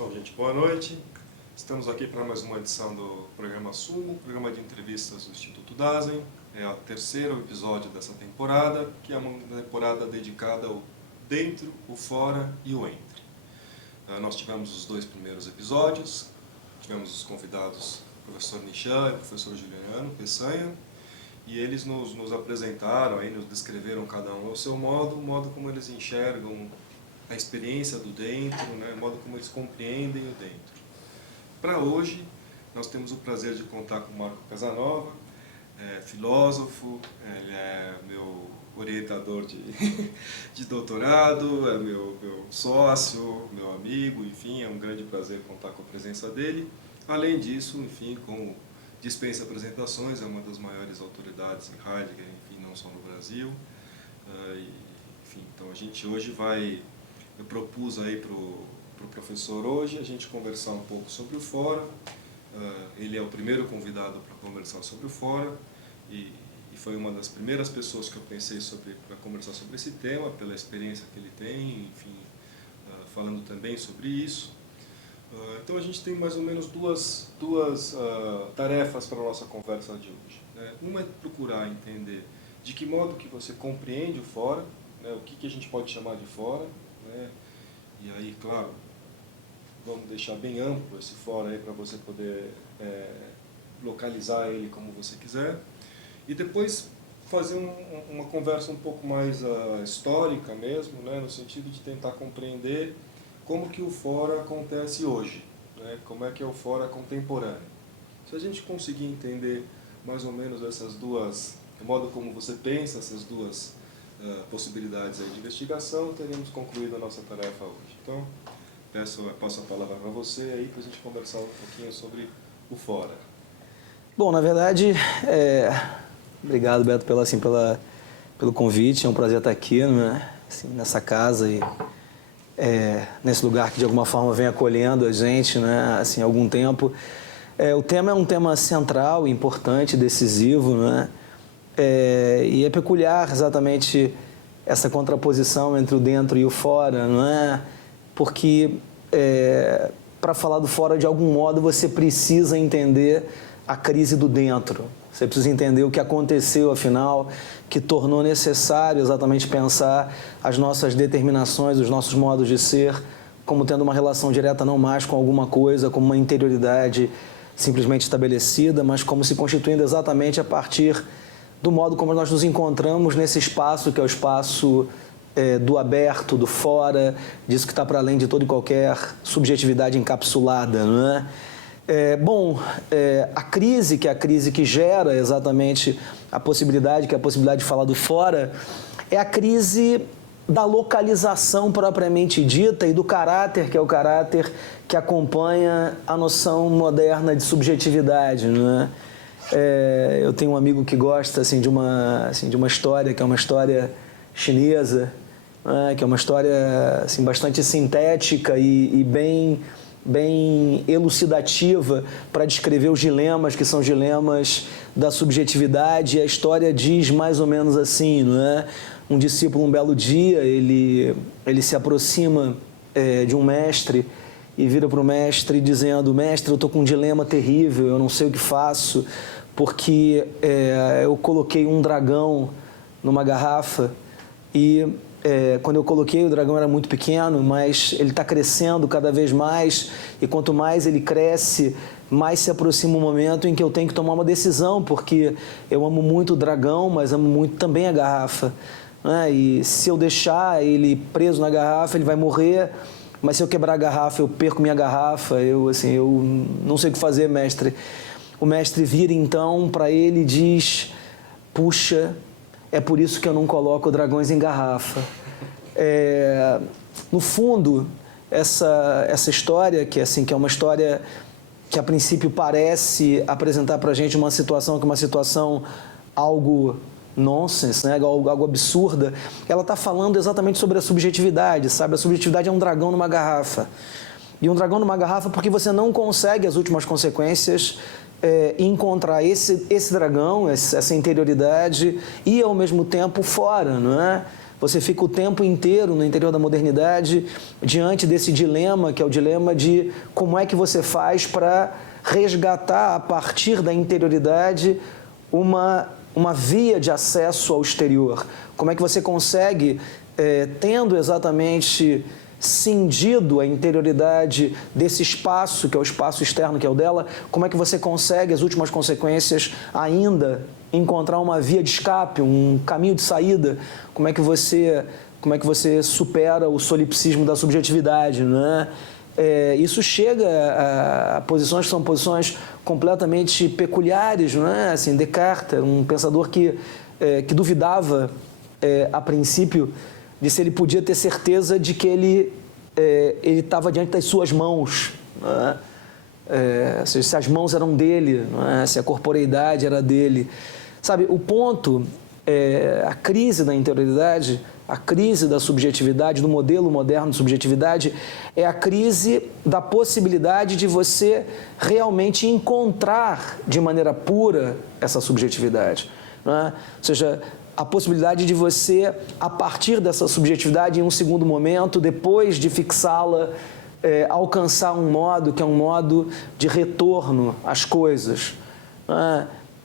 Bom, gente, boa noite. Estamos aqui para mais uma edição do programa Sumo, programa de entrevistas do Instituto Dasen. É o terceiro episódio dessa temporada, que é uma temporada dedicada ao dentro, o fora e o entre. Nós tivemos os dois primeiros episódios, tivemos os convidados o professor Nichan e o professor Juliano Peçanha, e eles nos apresentaram, aí, nos descreveram cada um ao seu modo, o modo como eles enxergam a experiência do dentro, né, o modo como eles compreendem o dentro. Para hoje, nós temos o prazer de contar com o Marco Casanova, filósofo, ele é meu orientador de doutorado, é meu sócio, meu amigo, enfim, é um grande prazer contar com a presença dele. Além disso, enfim, como dispensa apresentações, é uma das maiores autoridades em Heidegger, enfim, não só no Brasil. Enfim, então a gente hoje eu propus aí para o professor hoje a gente conversar um pouco sobre o fora. Ele é o primeiro convidado para conversar sobre o fora e foi uma das primeiras pessoas que eu pensei para conversar sobre esse tema, pela experiência que ele tem, enfim, falando também sobre isso. Então a gente tem mais ou menos duas tarefas para a nossa conversa de hoje, né? Uma é procurar entender de que modo que você compreende o fora, né? O que a gente pode chamar de fora, né? E aí, claro, vamos deixar bem amplo esse fora aí para você poder localizar ele como você quiser. E depois fazer uma conversa um pouco mais histórica mesmo, né? No sentido de tentar compreender como que o fora acontece hoje, né? Como é que é o fora contemporâneo. Se a gente conseguir entender mais ou menos essas duas, o modo como você pensa, essas duas possibilidades aí de investigação, teremos concluído a nossa tarefa hoje. Então, passo a palavra para você aí para a gente conversar um pouquinho sobre o fora. Bom, na verdade, obrigado, Beto, pelo convite. É um prazer estar aqui, né? Assim, nessa casa e nesse lugar que de alguma forma vem acolhendo a gente, né? Assim, há algum tempo. O tema é um tema central, importante, decisivo, né? E é peculiar exatamente essa contraposição entre o dentro e o fora, não é? Porque para falar do fora, de algum modo, você precisa entender a crise do dentro. Você precisa entender o que aconteceu, afinal, que tornou necessário exatamente pensar as nossas determinações, os nossos modos de ser, como tendo uma relação direta não mais com alguma coisa, como uma interioridade simplesmente estabelecida, mas como se constituindo exatamente a partir do modo como nós nos encontramos nesse espaço, que é o espaço do aberto, do fora, disso que está para além de toda e qualquer subjetividade encapsulada, não é? A crise, que é a crise que gera exatamente a possibilidade, que é a possibilidade de falar do fora, é a crise da localização propriamente dita e do caráter, que é o caráter que acompanha a noção moderna de subjetividade, não é? Eu tenho um amigo que gosta de uma história, que é uma história chinesa, né, que é uma história assim, bastante sintética e bem elucidativa para descrever os dilemas, que são os dilemas da subjetividade. E a história diz mais ou menos assim, não é? Um discípulo, um belo dia, ele se aproxima de um mestre e vira para o mestre dizendo: mestre, eu estou com um dilema terrível, eu não sei o que faço, porque eu coloquei um dragão numa garrafa e quando eu coloquei, o dragão era muito pequeno, mas ele está crescendo cada vez mais, e quanto mais ele cresce, mais se aproxima o momento em que eu tenho que tomar uma decisão, porque eu amo muito o dragão, mas amo muito também a garrafa, né? E se eu deixar ele preso na garrafa, ele vai morrer, mas se eu quebrar a garrafa, eu perco minha garrafa, eu não sei o que fazer, mestre. O mestre vira então para ele e diz: puxa, é por isso que eu não coloco dragões em garrafa. No fundo, essa história, que é uma história que a princípio parece apresentar para a gente uma situação que é uma situação algo nonsense, né? algo absurda, ela está falando exatamente sobre a subjetividade, sabe? A subjetividade é um dragão numa garrafa. E um dragão numa garrafa porque você não consegue, as últimas consequências, encontrar esse dragão, essa interioridade, e ao mesmo tempo fora, não é? você fica o tempo inteiro no interior da modernidade diante desse dilema, que é o dilema de como é que você faz para resgatar a partir da interioridade uma via de acesso ao exterior. Como é que você consegue, tendo exatamente cindido a interioridade desse espaço, que é o espaço externo, que é o dela, como é que você consegue, as últimas consequências, ainda encontrar uma via de escape, um caminho de saída? Como é que você supera o solipsismo da subjetividade, né? Isso chega a posições que são posições completamente peculiares, não é? Assim, Descartes, um pensador que duvidava, a princípio, de se ele podia ter certeza de que ele estava diante das suas mãos, não é? Se as mãos eram dele, não é? Se a corporeidade era dele. Sabe, o ponto é a crise da interioridade, a crise da subjetividade, do modelo moderno de subjetividade, é a crise da possibilidade de você realmente encontrar de maneira pura essa subjetividade, não é? Ou seja, a possibilidade de você, a partir dessa subjetividade, em um segundo momento, depois de fixá-la, alcançar um modo que é um modo de retorno às coisas.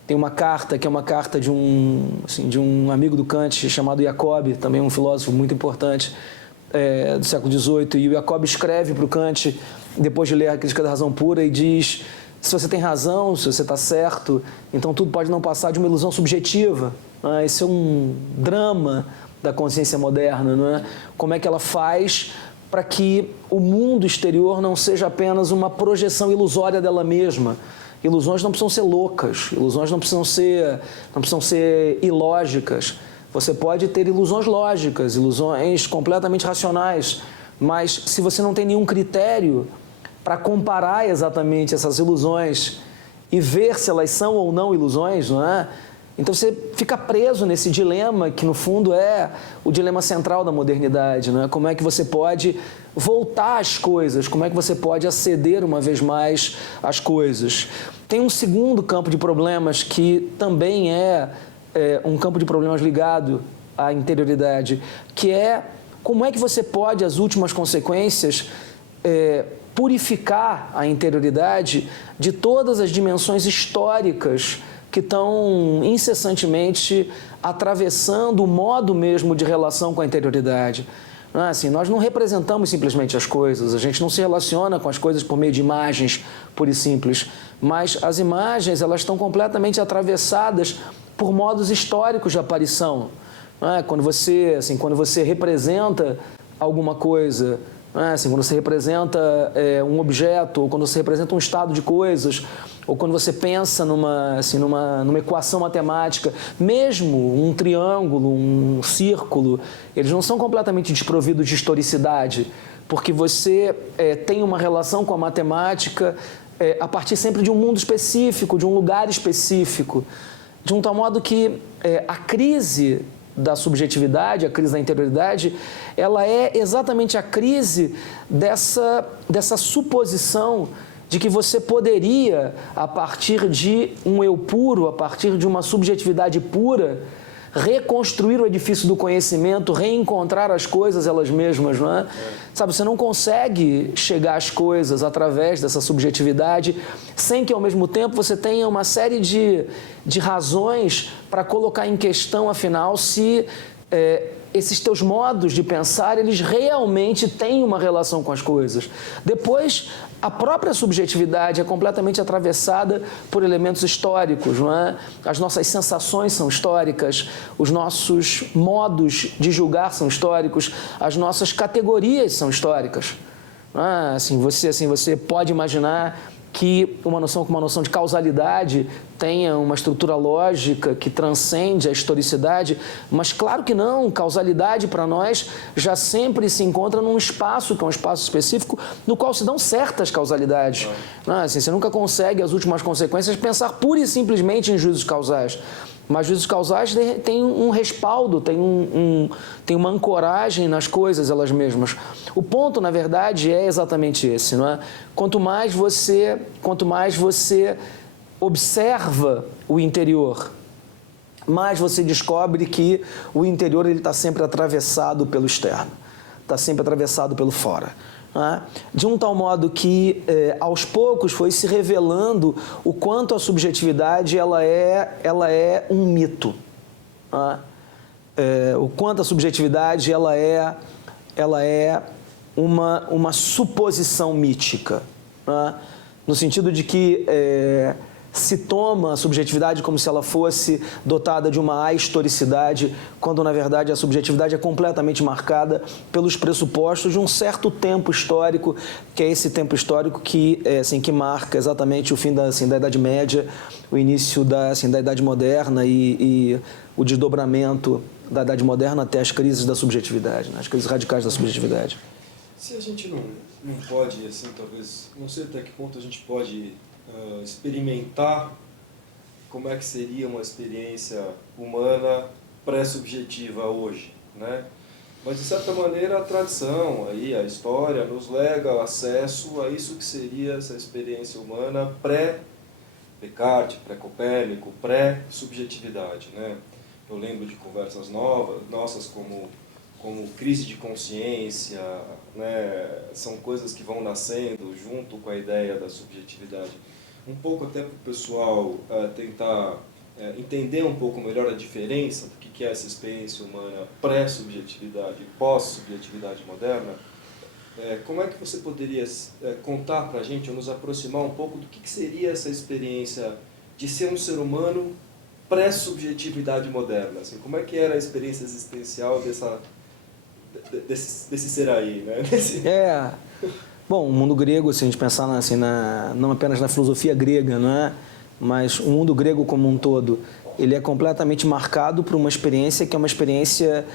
Tem uma carta que é uma carta de um amigo do Kant chamado Jacob, também um filósofo muito importante do século XVIII, e o Jacob escreve para o Kant, depois de ler a Crítica da Razão Pura, e diz: se você tem razão, se você está certo, então tudo pode não passar de uma ilusão subjetiva. Esse é um drama da consciência moderna, não é? Como é que ela faz para que o mundo exterior não seja apenas uma projeção ilusória dela mesma? Ilusões não precisam ser loucas, ilusões não precisam ser ilógicas. Você pode ter ilusões lógicas, ilusões completamente racionais, mas se você não tem nenhum critério para comparar exatamente essas ilusões e ver se elas são ou não ilusões, não é? Então você fica preso nesse dilema que, no fundo, é o dilema central da modernidade, não é? Como é que você pode voltar às coisas, como é que você pode aceder uma vez mais às coisas. Tem um segundo campo de problemas que também é um campo de problemas ligado à interioridade, que é como é que você pode, as últimas consequências, purificar a interioridade de todas as dimensões históricas que estão incessantemente atravessando o modo mesmo de relação com a interioridade. Não é assim, nós não representamos simplesmente as coisas, a gente não se relaciona com as coisas por meio de imagens pura e simples, mas as imagens, elas estão completamente atravessadas por modos históricos de aparição. Não é? Quando você representa alguma coisa, não é? Assim, quando você representa um objeto, ou quando você representa um estado de coisas, ou quando você pensa numa equação matemática, mesmo um triângulo, um círculo, eles não são completamente desprovidos de historicidade, porque você tem uma relação com a matemática a partir sempre de um mundo específico, de um lugar específico, de um tal modo que a crise da subjetividade, a crise da interioridade, ela é exatamente a crise dessa suposição de que você poderia, a partir de um eu puro, a partir de uma subjetividade pura, reconstruir o edifício do conhecimento, reencontrar as coisas elas mesmas, não é? Sabe, você não consegue chegar às coisas através dessa subjetividade sem que, ao mesmo tempo, você tenha uma série de razões para colocar em questão, afinal, se esses teus modos de pensar, eles realmente têm uma relação com as coisas. Depois, a própria subjetividade é completamente atravessada por elementos históricos, não é? As nossas sensações são históricas, os nossos modos de julgar são históricos, as nossas categorias são históricas. Não é? Você pode imaginar que uma noção como uma noção de causalidade tenha uma estrutura lógica que transcende a historicidade, mas claro que não, causalidade para nós já sempre se encontra num espaço, que é um espaço específico, no qual se dão certas causalidades. Não, assim, você nunca consegue, as últimas consequências, pensar pura e simplesmente em juízos causais. Mas juízos causais têm um respaldo, tem uma ancoragem nas coisas elas mesmas. O ponto, na verdade, é exatamente esse, não é? Quanto mais você observa o interior mais você descobre que o interior está sempre atravessado pelo externo, está sempre atravessado pelo fora. Né? De um tal modo que, aos poucos, foi se revelando o quanto a subjetividade ela é um mito. Né? O quanto a subjetividade ela é uma suposição mítica. Né? No sentido de que se toma a subjetividade como se ela fosse dotada de uma ahistoricidade, quando na verdade a subjetividade é completamente marcada pelos pressupostos de um certo tempo histórico, que é esse tempo histórico que marca exatamente o fim da Idade Média, o início da Idade Moderna e o desdobramento da Idade Moderna até as crises da subjetividade, né? As crises radicais da subjetividade. Se a gente não pode, assim, talvez, não sei até que ponto a gente pode experimentar como é que seria uma experiência humana pré-subjetiva hoje, né? Mas, de certa maneira, a tradição, aí, a história, nos lega acesso a isso que seria essa experiência humana pré-Descartes, pré-Copérnico, pré-subjetividade, né? Eu lembro de conversas nossas como crise de consciência, né? São coisas que vão nascendo junto com a ideia da subjetividade. Um pouco até para o pessoal tentar entender um pouco melhor a diferença do que é essa experiência humana pré-subjetividade e pós-subjetividade moderna. Como é que você poderia contar para a gente, ou nos aproximar um pouco do que seria essa experiência de ser um ser humano pré-subjetividade moderna? Assim, como é que era a experiência existencial desse ser aí, né? Bom, o mundo grego, se a gente pensar não apenas na filosofia grega, não é? Mas o mundo grego como um todo, ele é completamente marcado por uma experiência que é uma experiência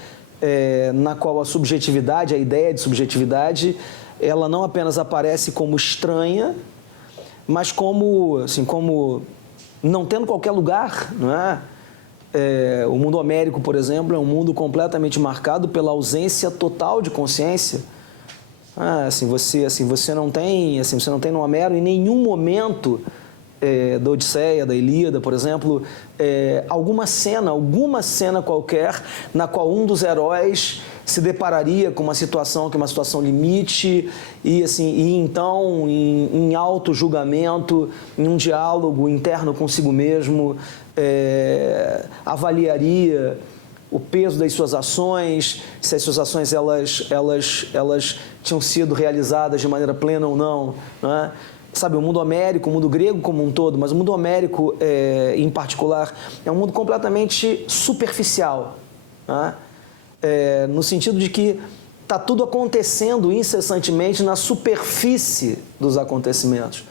na qual a subjetividade, a ideia de subjetividade, ela não apenas aparece como estranha, mas como não tendo qualquer lugar, não é? O mundo homérico, por exemplo, é um mundo completamente marcado pela ausência total de consciência. Você não tem no Homero em nenhum momento da Odisseia, da Ilíada, por exemplo, alguma cena qualquer na qual um dos heróis se depararia com uma situação que é uma situação limite e então em auto-julgamento, em um diálogo interno consigo mesmo, avaliaria o peso das suas ações, se as suas ações elas tinham sido realizadas de maneira plena ou não, né? Sabe, o mundo homérico, o mundo grego como um todo, mas o mundo homérico em particular é um mundo completamente superficial, né? No sentido de que está tudo acontecendo incessantemente na superfície dos acontecimentos.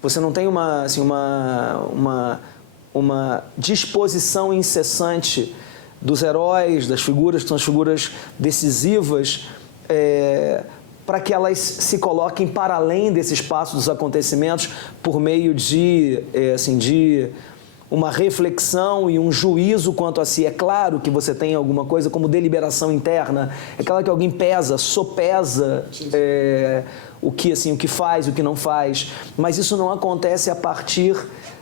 Você não tem uma disposição incessante dos heróis, das figuras que são as figuras decisivas, para que elas se coloquem para além desse espaço dos acontecimentos por meio de uma reflexão e um juízo quanto a si. É claro que você tem alguma coisa como deliberação interna, é claro que alguém sopesa o que faz, o que não faz, mas isso não acontece a partir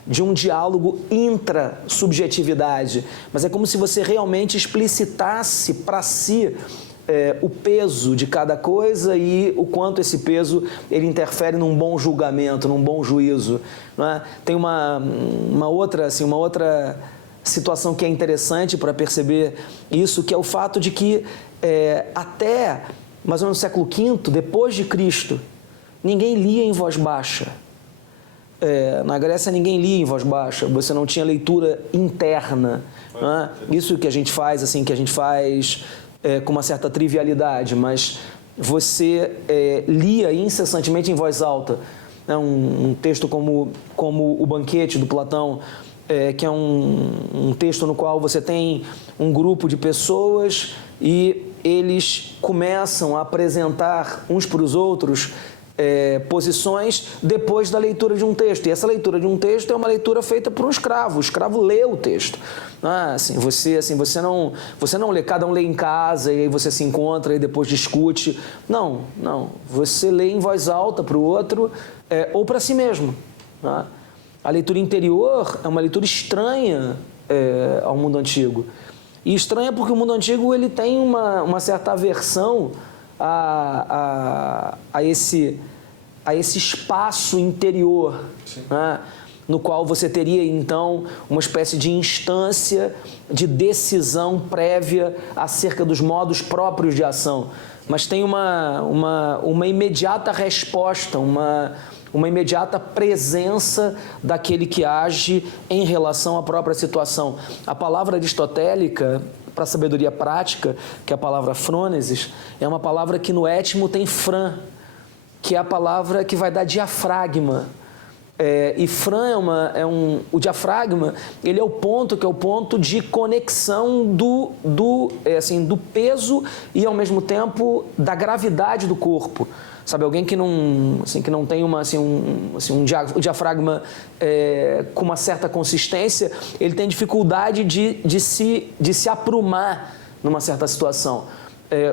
de um diálogo intra-subjetividade, mas é como se você realmente explicitasse para si o peso de cada coisa e o quanto esse peso ele interfere num bom julgamento, num bom juízo, não é? Tem uma outra situação que é interessante para perceber isso, que é o fato de que até mais ou menos no século V, depois de Cristo, ninguém lia em voz baixa. Na Grécia ninguém lia em voz baixa, você não tinha leitura interna, né? Isso que a gente faz, com uma certa trivialidade, mas você lia incessantemente em voz alta. Um texto como o Banquete, do Platão, que é um texto no qual você tem um grupo de pessoas e eles começam a apresentar uns para os outros posições depois da leitura de um texto. E essa leitura de um texto é uma leitura feita por um escravo. O escravo lê o texto. Você não lê, cada um lê em casa e aí você se encontra e depois discute. Não. Você lê em voz alta para o outro ou para si mesmo. A leitura interior é uma leitura estranha ao mundo antigo. E estranha porque o mundo antigo ele tem uma certa aversão a esse espaço interior, né? No qual você teria, então, uma espécie de instância de decisão prévia acerca dos modos próprios de ação. Mas tem uma imediata resposta, uma imediata presença daquele que age em relação à própria situação. A palavra aristotélica, para a sabedoria prática, que é a palavra frônesis, é uma palavra que no étimo tem fran, que é a palavra que vai dar diafragma. E fran o diafragma, ele é o ponto que é o ponto de conexão do peso e ao mesmo tempo da gravidade do corpo. Sabe, alguém que não tem um diafragma com uma certa consistência, ele tem dificuldade de se aprumar numa certa situação.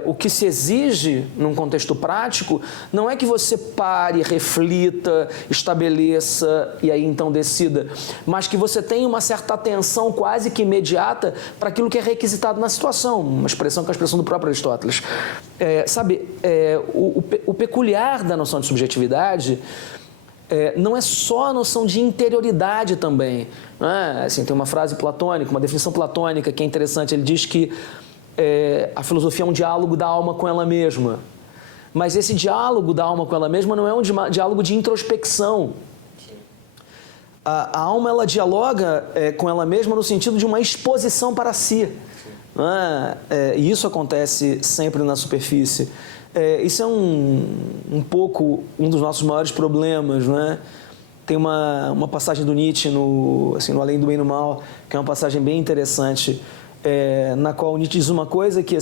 O que se exige num contexto prático não é que você pare, reflita, estabeleça e aí então decida, mas que você tenha uma certa atenção quase que imediata para aquilo que é requisitado na situação, uma expressão que é a expressão do próprio Aristóteles. O peculiar da noção de subjetividade não é só a noção de interioridade também. Né? Assim, tem uma frase platônica, uma definição platônica que é interessante, ele diz que a filosofia é um diálogo da alma com ela mesma. Mas esse diálogo da alma com ela mesma não é um diálogo de introspecção. A alma, ela dialoga com ela mesma no sentido de uma exposição para si. E isso acontece sempre na superfície. Isso é um pouco um dos nossos maiores problemas, né? Tem uma passagem do Nietzsche no Além do Bem e do Mal, que é uma passagem bem interessante, na qual Nietzsche diz uma coisa que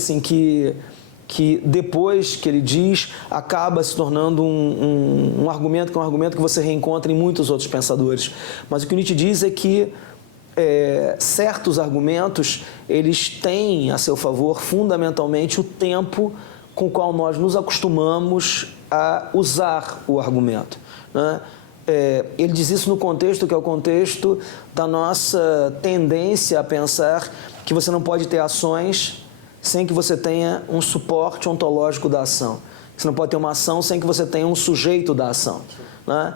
depois que ele diz, acaba se tornando um argumento que é um argumento que você reencontra em muitos outros pensadores. Mas o que Nietzsche diz é que certos argumentos, eles têm a seu favor fundamentalmente o tempo com o qual nós nos acostumamos a usar o argumento, né? Ele diz isso no contexto que é o contexto da nossa tendência a pensar que você não pode ter ações sem que você tenha um suporte ontológico da ação. Você não pode ter uma ação sem que você tenha um sujeito da ação, né?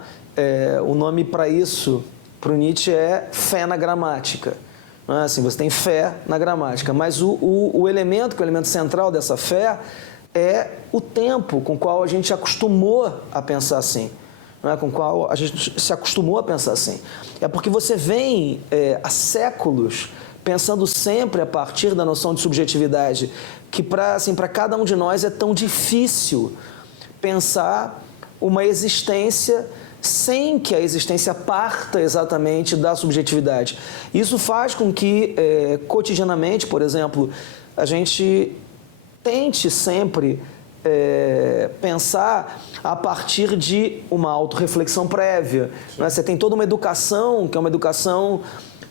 O nome para isso, para o Nietzsche, é fé na gramática. Não é? Assim, você tem fé na gramática, mas o elemento, que é o elemento central dessa fé, é o tempo com o qual a gente acostumou a pensar assim. Com o qual a gente se acostumou a pensar assim. É porque você vem há séculos pensando sempre a partir da noção de subjetividade, que para cada um de nós é tão difícil pensar uma existência sem que a existência parta exatamente da subjetividade. Isso faz com que, cotidianamente, por exemplo, a gente tente sempre pensar a partir de uma autorreflexão prévia. Né? Você tem toda uma educação, que é uma educação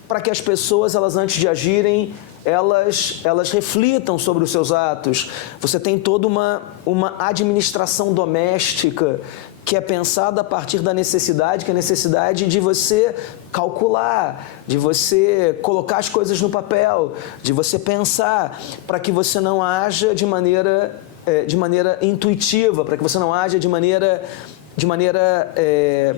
para que as pessoas, elas antes de agirem, elas reflitam sobre os seus atos. Você tem toda uma administração doméstica que é pensada a partir da necessidade, que é a necessidade de você calcular, de você colocar as coisas no papel, de você pensar, para que você não haja de maneira intuitiva, para que você não haja de maneira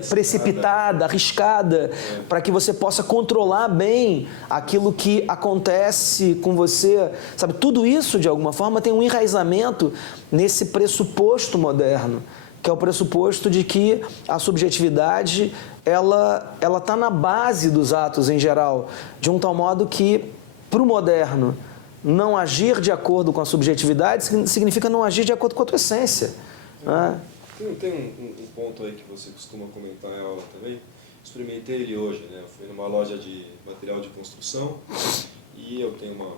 precipitada, arriscada, para que você possa controlar bem aquilo que acontece com você. Sabe, tudo isso, de alguma forma, tem um enraizamento nesse pressuposto moderno, que é o pressuposto de que a subjetividade ela está na base dos atos em geral, de um tal modo que, para o moderno, não agir de acordo com a subjetividade significa não agir de acordo com a tua essência. Né? Tem um ponto aí que você costuma comentar em aula também. Experimentei ele hoje, né? Eu fui numa loja de material de construção e eu tenho uma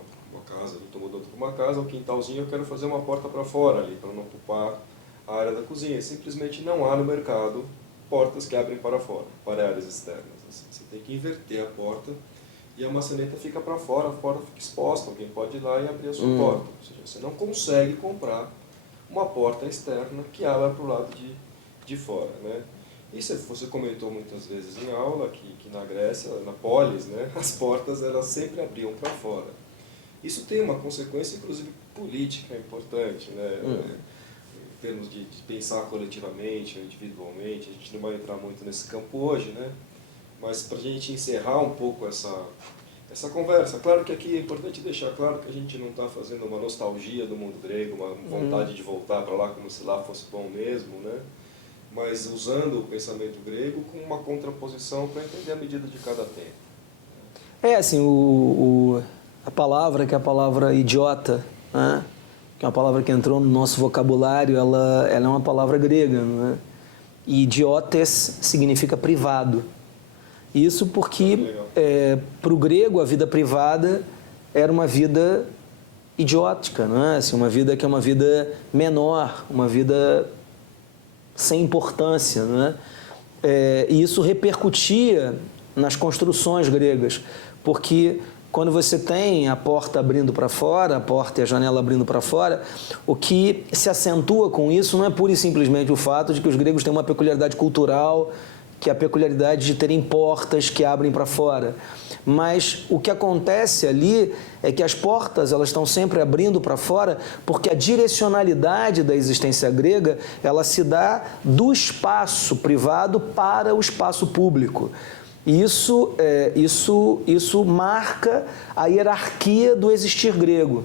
casa, eu estou mudando para uma casa, um quintalzinho, eu quero fazer uma porta para fora ali, para não ocupar a área da cozinha. Simplesmente não há no mercado portas que abrem para fora, para áreas externas. Você tem que inverter a porta e a maçaneta fica para fora, a porta fica exposta, alguém pode ir lá e abrir a sua porta. Ou seja, você não consegue comprar uma porta externa que abra para o lado de fora, né? Isso você comentou muitas vezes em aula que na Grécia, na polis, né, as portas elas sempre abriam para fora. Isso tem uma consequência, inclusive, política importante, né? Em termos de pensar coletivamente, individualmente. A gente não vai entrar muito nesse campo hoje, né? Mas para a gente encerrar um pouco essa conversa, claro que aqui é importante deixar claro que a gente não está fazendo uma nostalgia do mundo grego, uma vontade de voltar para lá como se lá fosse bom mesmo, né? Mas usando o pensamento grego com uma contraposição para entender a medida de cada tempo. Assim, a palavra, que é a palavra idiota, né? Que é uma palavra que entrou no nosso vocabulário, ela é uma palavra grega, né? E idiotes significa privado. Isso porque, para o grego, a vida privada era uma vida idiótica, não é? Assim, uma vida que é uma vida menor, uma vida sem importância, não é? E isso repercutia nas construções gregas, porque quando você tem a porta abrindo para fora, a porta e a janela abrindo para fora, o que se acentua com isso não é pura e simplesmente o fato de que os gregos têm uma peculiaridade cultural, que é a peculiaridade de terem portas que abrem para fora. Mas o que acontece ali é que as portas elas estão sempre abrindo para fora porque a direcionalidade da existência grega ela se dá do espaço privado para o espaço público. E isso marca a hierarquia do existir grego.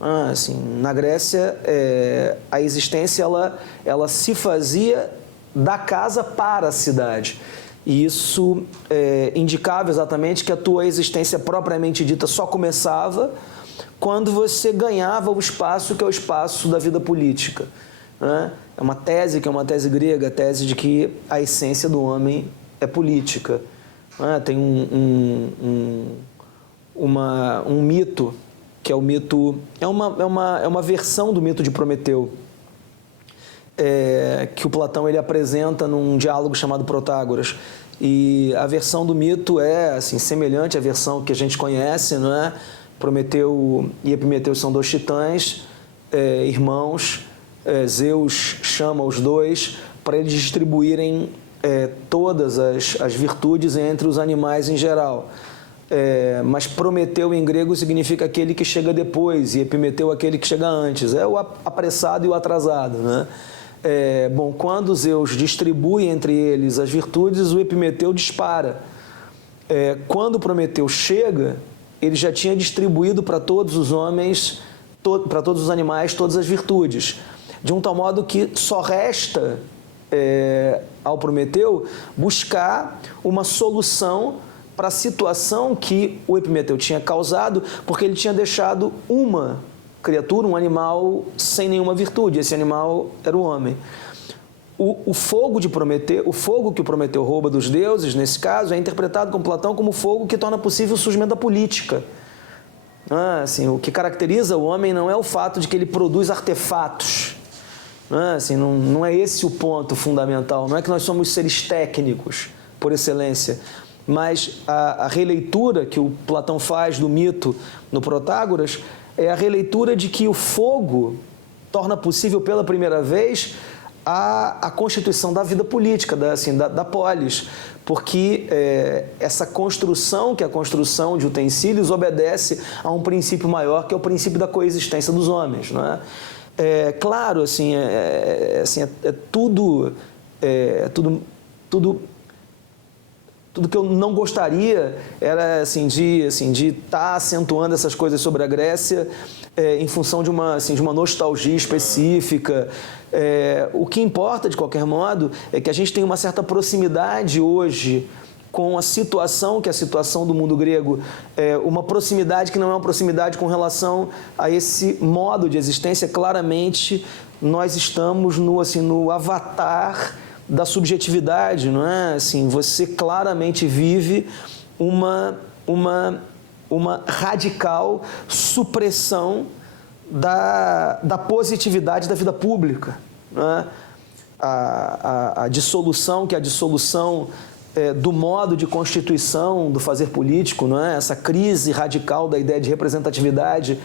Assim, na Grécia, a existência ela se fazia da casa para a cidade. E isso indicava exatamente que a tua existência propriamente dita só começava quando você ganhava o espaço que é o espaço da vida política. Né? É uma tese que é uma tese grega, a tese de que a essência do homem é política. Tem um mito, que é o mito... É uma versão do mito de Prometeu, que o Platão ele apresenta num diálogo chamado Protágoras. E a versão do mito é assim, semelhante à versão que a gente conhece, não é? Prometeu e Epimeteu são dois titãs, irmãos. Zeus chama os dois para eles distribuírem todas as virtudes entre os animais em geral. Mas Prometeu em grego significa aquele que chega depois e Epimeteu aquele que chega antes. É o apressado e o atrasado, né? Quando Zeus distribui entre eles as virtudes, o Epimeteu dispara. Quando Prometeu chega, ele já tinha distribuído para todos os homens, para todos os animais, todas as virtudes. De um tal modo que só resta ao Prometeu buscar uma solução para a situação que o Epimeteu tinha causado, porque ele tinha deixado uma criatura, um animal sem nenhuma virtude. Esse animal era o homem. O fogo de Prometeu, o fogo que o Prometeu rouba dos deuses, nesse caso, é interpretado com Platão como o fogo que torna possível o surgimento da política. Assim, o que caracteriza o homem não é o fato de que ele produz artefatos. Assim, não é esse o ponto fundamental. Não é que nós somos seres técnicos, por excelência. Mas a releitura que o Platão faz do mito no Protágoras é a releitura de que o fogo torna possível pela primeira vez a constituição da vida política, da polis, porque essa construção, que é a construção de utensílios, obedece a um princípio maior, que é o princípio da coexistência dos homens. Não é? Claro, assim, tudo que eu não gostaria era assim, de estar acentuando essas coisas sobre a Grécia em função de uma nostalgia específica. O que importa, de qualquer modo, é que a gente tem uma certa proximidade hoje com a situação, que é a situação do mundo grego, uma proximidade que não é uma proximidade com relação a esse modo de existência. Claramente, nós estamos no avatar da subjetividade, não é? Assim, você claramente vive uma radical supressão da positividade da vida pública, não é? A dissolução, que é a dissolução do modo de constituição do fazer político, não é? Essa crise radical da ideia de representatividade,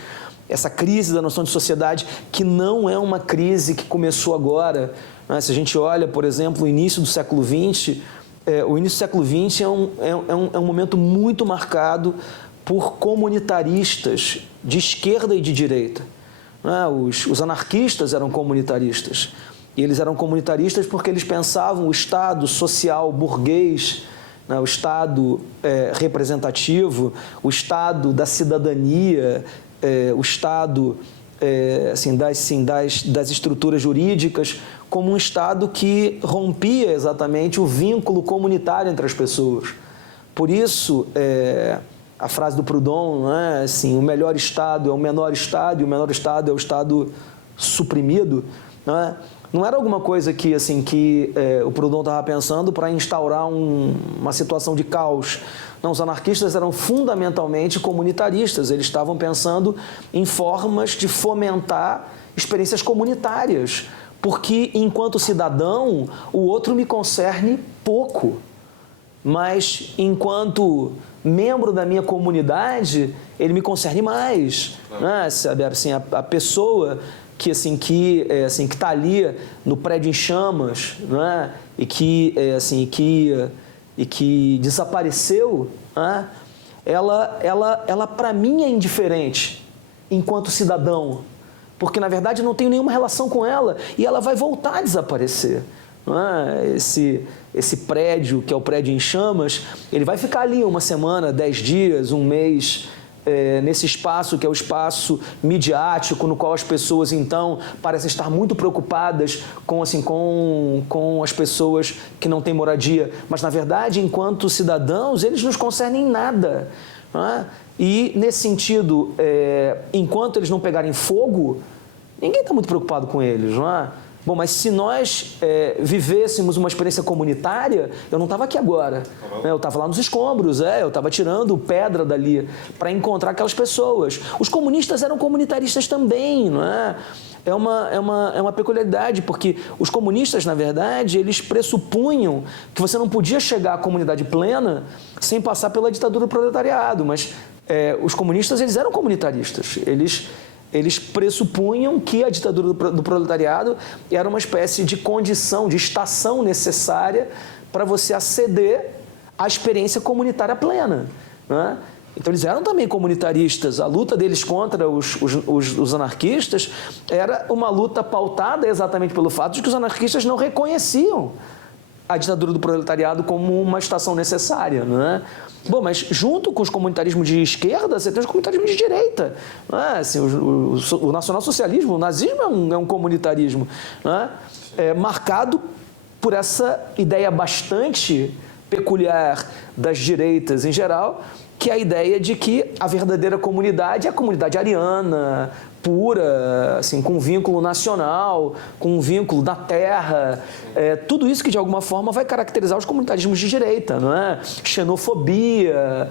essa crise da noção de sociedade, que não é uma crise que começou agora, Né? Se a gente olha, por exemplo, o início do século XX, o início do século XX é um momento muito marcado por comunitaristas de esquerda e de direita. Né? Os anarquistas eram comunitaristas. E eles eram comunitaristas porque eles pensavam o Estado social burguês, né? O Estado representativo, o Estado da cidadania, o Estado das estruturas jurídicas, como um Estado que rompia exatamente o vínculo comunitário entre as pessoas. Por isso, a frase do Proudhon, né? Assim, o melhor Estado é o menor Estado e o menor Estado é o Estado suprimido. Né? Não era alguma coisa que o Proudhon estava pensando para instaurar uma situação de caos. Não, os anarquistas eram fundamentalmente comunitaristas, eles estavam pensando em formas de fomentar experiências comunitárias, porque enquanto cidadão, o outro me concerne pouco, mas enquanto membro da minha comunidade, ele me concerne mais. Né? Sabe, assim, a pessoa que está ali no prédio em chamas, né? e que desapareceu, né? ela para mim é indiferente enquanto cidadão, porque na verdade eu não tenho nenhuma relação com ela e ela vai voltar a desaparecer. Não é? Esse prédio, que é o prédio em chamas, ele vai ficar ali uma semana, 10 dias, um mês, nesse espaço que é o espaço midiático, no qual as pessoas então parecem estar muito preocupadas com as pessoas que não têm moradia, mas na verdade, enquanto cidadãos, eles nos concernem em nada. Não é? E nesse sentido, enquanto eles não pegarem fogo, ninguém está muito preocupado com eles, não é? Bom, mas se nós vivêssemos uma experiência comunitária, eu não estava aqui agora. Né? Eu estava lá nos escombros, eu estava tirando pedra dali para encontrar aquelas pessoas. Os comunistas eram comunitaristas também, não é? É uma peculiaridade, porque os comunistas, na verdade, eles pressupunham que você não podia chegar à comunidade plena sem passar pela ditadura do proletariado, mas os comunistas, eles eram comunitaristas. Eles pressupunham que a ditadura do proletariado era uma espécie de condição, de estação necessária para você aceder à experiência comunitária plena. Né? Então, eles eram também comunitaristas. A luta deles contra os anarquistas era uma luta pautada exatamente pelo fato de que os anarquistas não reconheciam a ditadura do proletariado como uma estação necessária. Né? Bom, mas junto com os comunitarismos de esquerda, você tem os comunitarismos de direita. Não é? Assim, o nacionalsocialismo, o nazismo é um comunitarismo, não é? Marcado por essa ideia bastante peculiar das direitas em geral, que é a ideia de que a verdadeira comunidade é a comunidade ariana, pura, assim, com um vínculo nacional, com um vínculo da terra, tudo isso que de alguma forma vai caracterizar os comunitarismos de direita, não é? Xenofobia,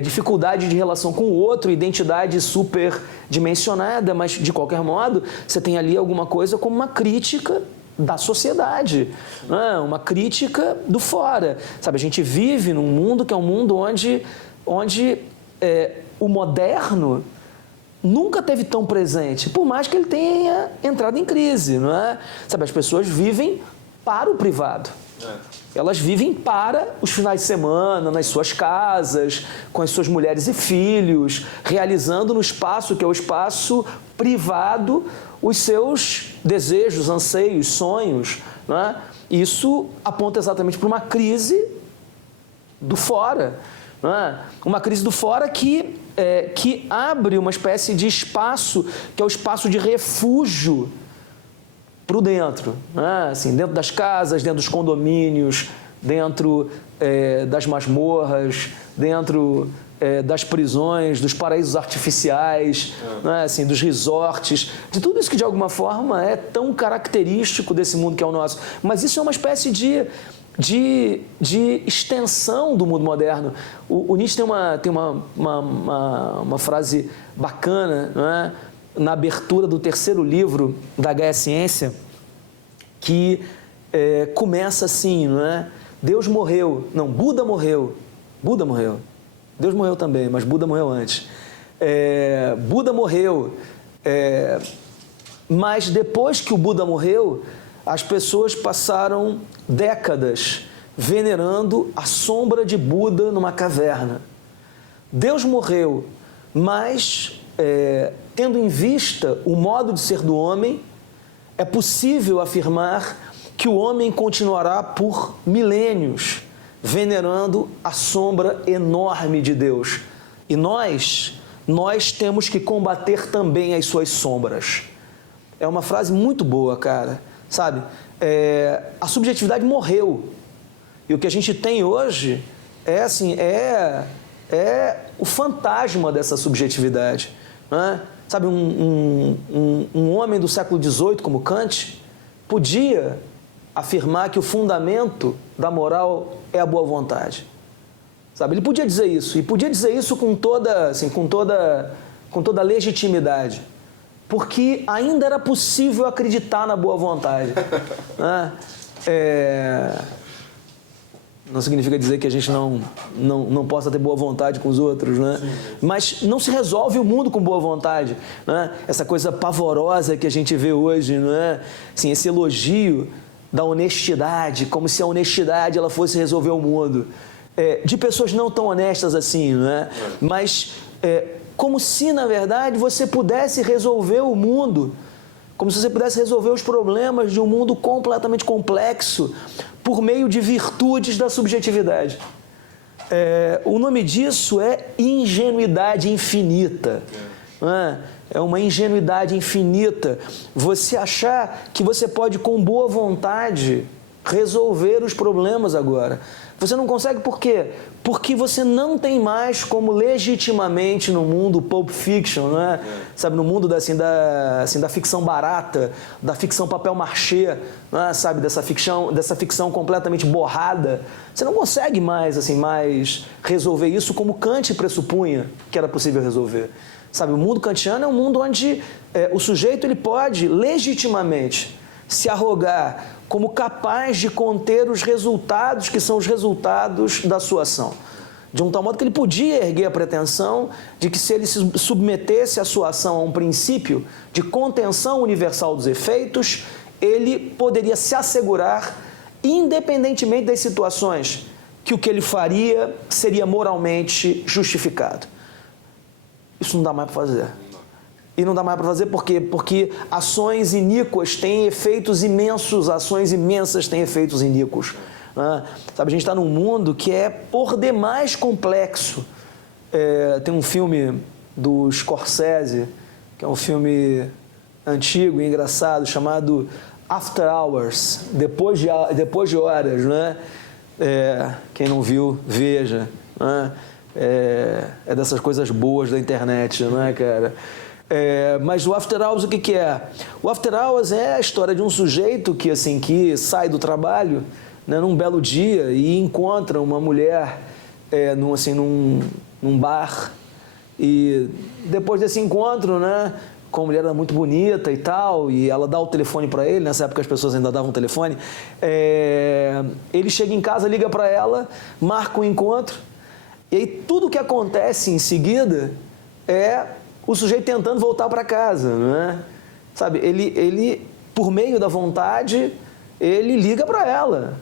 dificuldade de relação com o outro, identidade superdimensionada, mas de qualquer modo você tem ali alguma coisa como uma crítica da sociedade, não é? Uma crítica do fora. Sabe, a gente vive num mundo que é um mundo onde o moderno nunca teve tão presente, por mais que ele tenha entrado em crise, não é? Sabe, as pessoas vivem para o privado. Elas vivem para os finais de semana, nas suas casas, com as suas mulheres e filhos, realizando no espaço que é o espaço privado os seus desejos, anseios, sonhos. Não é? Isso aponta exatamente para uma crise do fora. Não é? Uma crise do fora que abre uma espécie de espaço, que é o espaço de refúgio para o dentro. Né? Assim, dentro das casas, dentro dos condomínios, dentro das masmorras, dentro das prisões, dos paraísos artificiais, né? Assim, dos resorts, de tudo isso que de alguma forma é tão característico desse mundo que é o nosso. Mas isso é uma espécie de extensão do mundo moderno. O Nietzsche tem uma frase bacana, não é? Na abertura do terceiro livro da Gaia Ciência, que começa assim, não é? Deus morreu. Não, Buda morreu. Buda morreu. Deus morreu também, mas Buda morreu antes. Buda morreu. Mas depois que o Buda morreu, as pessoas passaram décadas venerando a sombra de Buda numa caverna. Deus morreu, mas, tendo em vista o modo de ser do homem, é possível afirmar que o homem continuará por milênios venerando a sombra enorme de Deus. E nós temos que combater também as suas sombras. É uma frase muito boa, cara. Sabe? A subjetividade morreu. E o que a gente tem hoje é o fantasma dessa subjetividade. Né? Sabe, um homem do século XVIII como Kant podia afirmar que o fundamento da moral é a boa vontade. Sabe? Ele podia dizer isso, e podia dizer isso com toda legitimidade, porque ainda era possível acreditar na boa vontade. Né? Não significa dizer que a gente não possa ter boa vontade com os outros, né? Mas não se resolve o mundo com boa vontade, né? Essa coisa pavorosa que a gente vê hoje, né? Assim, esse elogio da honestidade, como se a honestidade ela fosse resolver o mundo, de pessoas não tão honestas assim, né? Mas como se, na verdade, você pudesse resolver o mundo, como se você pudesse resolver os problemas de um mundo completamente complexo por meio de virtudes da subjetividade. O nome disso é ingenuidade infinita. É uma ingenuidade infinita. Você achar que você pode, com boa vontade, resolver os problemas agora. Você não consegue por quê? Porque você não tem mais como legitimamente no mundo Pulp Fiction, né? Sabe, no mundo da ficção barata, da ficção papel machê, né? Sabe, dessa ficção completamente borrada. Você não consegue mais resolver isso como Kant pressupunha que era possível resolver. Sabe, o mundo kantiano é um mundo onde o sujeito ele pode legitimamente se arrogar como capaz de conter os resultados que são os resultados da sua ação. De um tal modo que ele podia erguer a pretensão de que, se ele se submetesse a sua ação a um princípio de contenção universal dos efeitos, ele poderia se assegurar, independentemente das situações, que o que ele faria seria moralmente justificado. Isso não dá mais para fazer. E não dá mais para fazer por quê? Porque ações iníquas têm efeitos imensos, ações imensas têm efeitos iníquos. Né? Sabe, a gente está num mundo que é por demais complexo. Tem um filme do Scorsese, que é um filme antigo e engraçado, chamado After Hours, depois de horas. Né? Quem não viu, veja. Né? É dessas coisas boas da internet, não é, cara? Mas o After Hours, o que é? O After Hours é a história de um sujeito que sai do trabalho, né, num belo dia e encontra uma mulher num bar. E depois desse encontro, né, com a mulher era muito bonita e tal, e ela dá o telefone para ele. Nessa época as pessoas ainda davam telefone. Ele chega em casa, liga para ela, marca um encontro, e aí tudo que acontece em seguida é o sujeito tentando voltar para casa, né? Sabe, ele, por meio da vontade, ele liga para ela.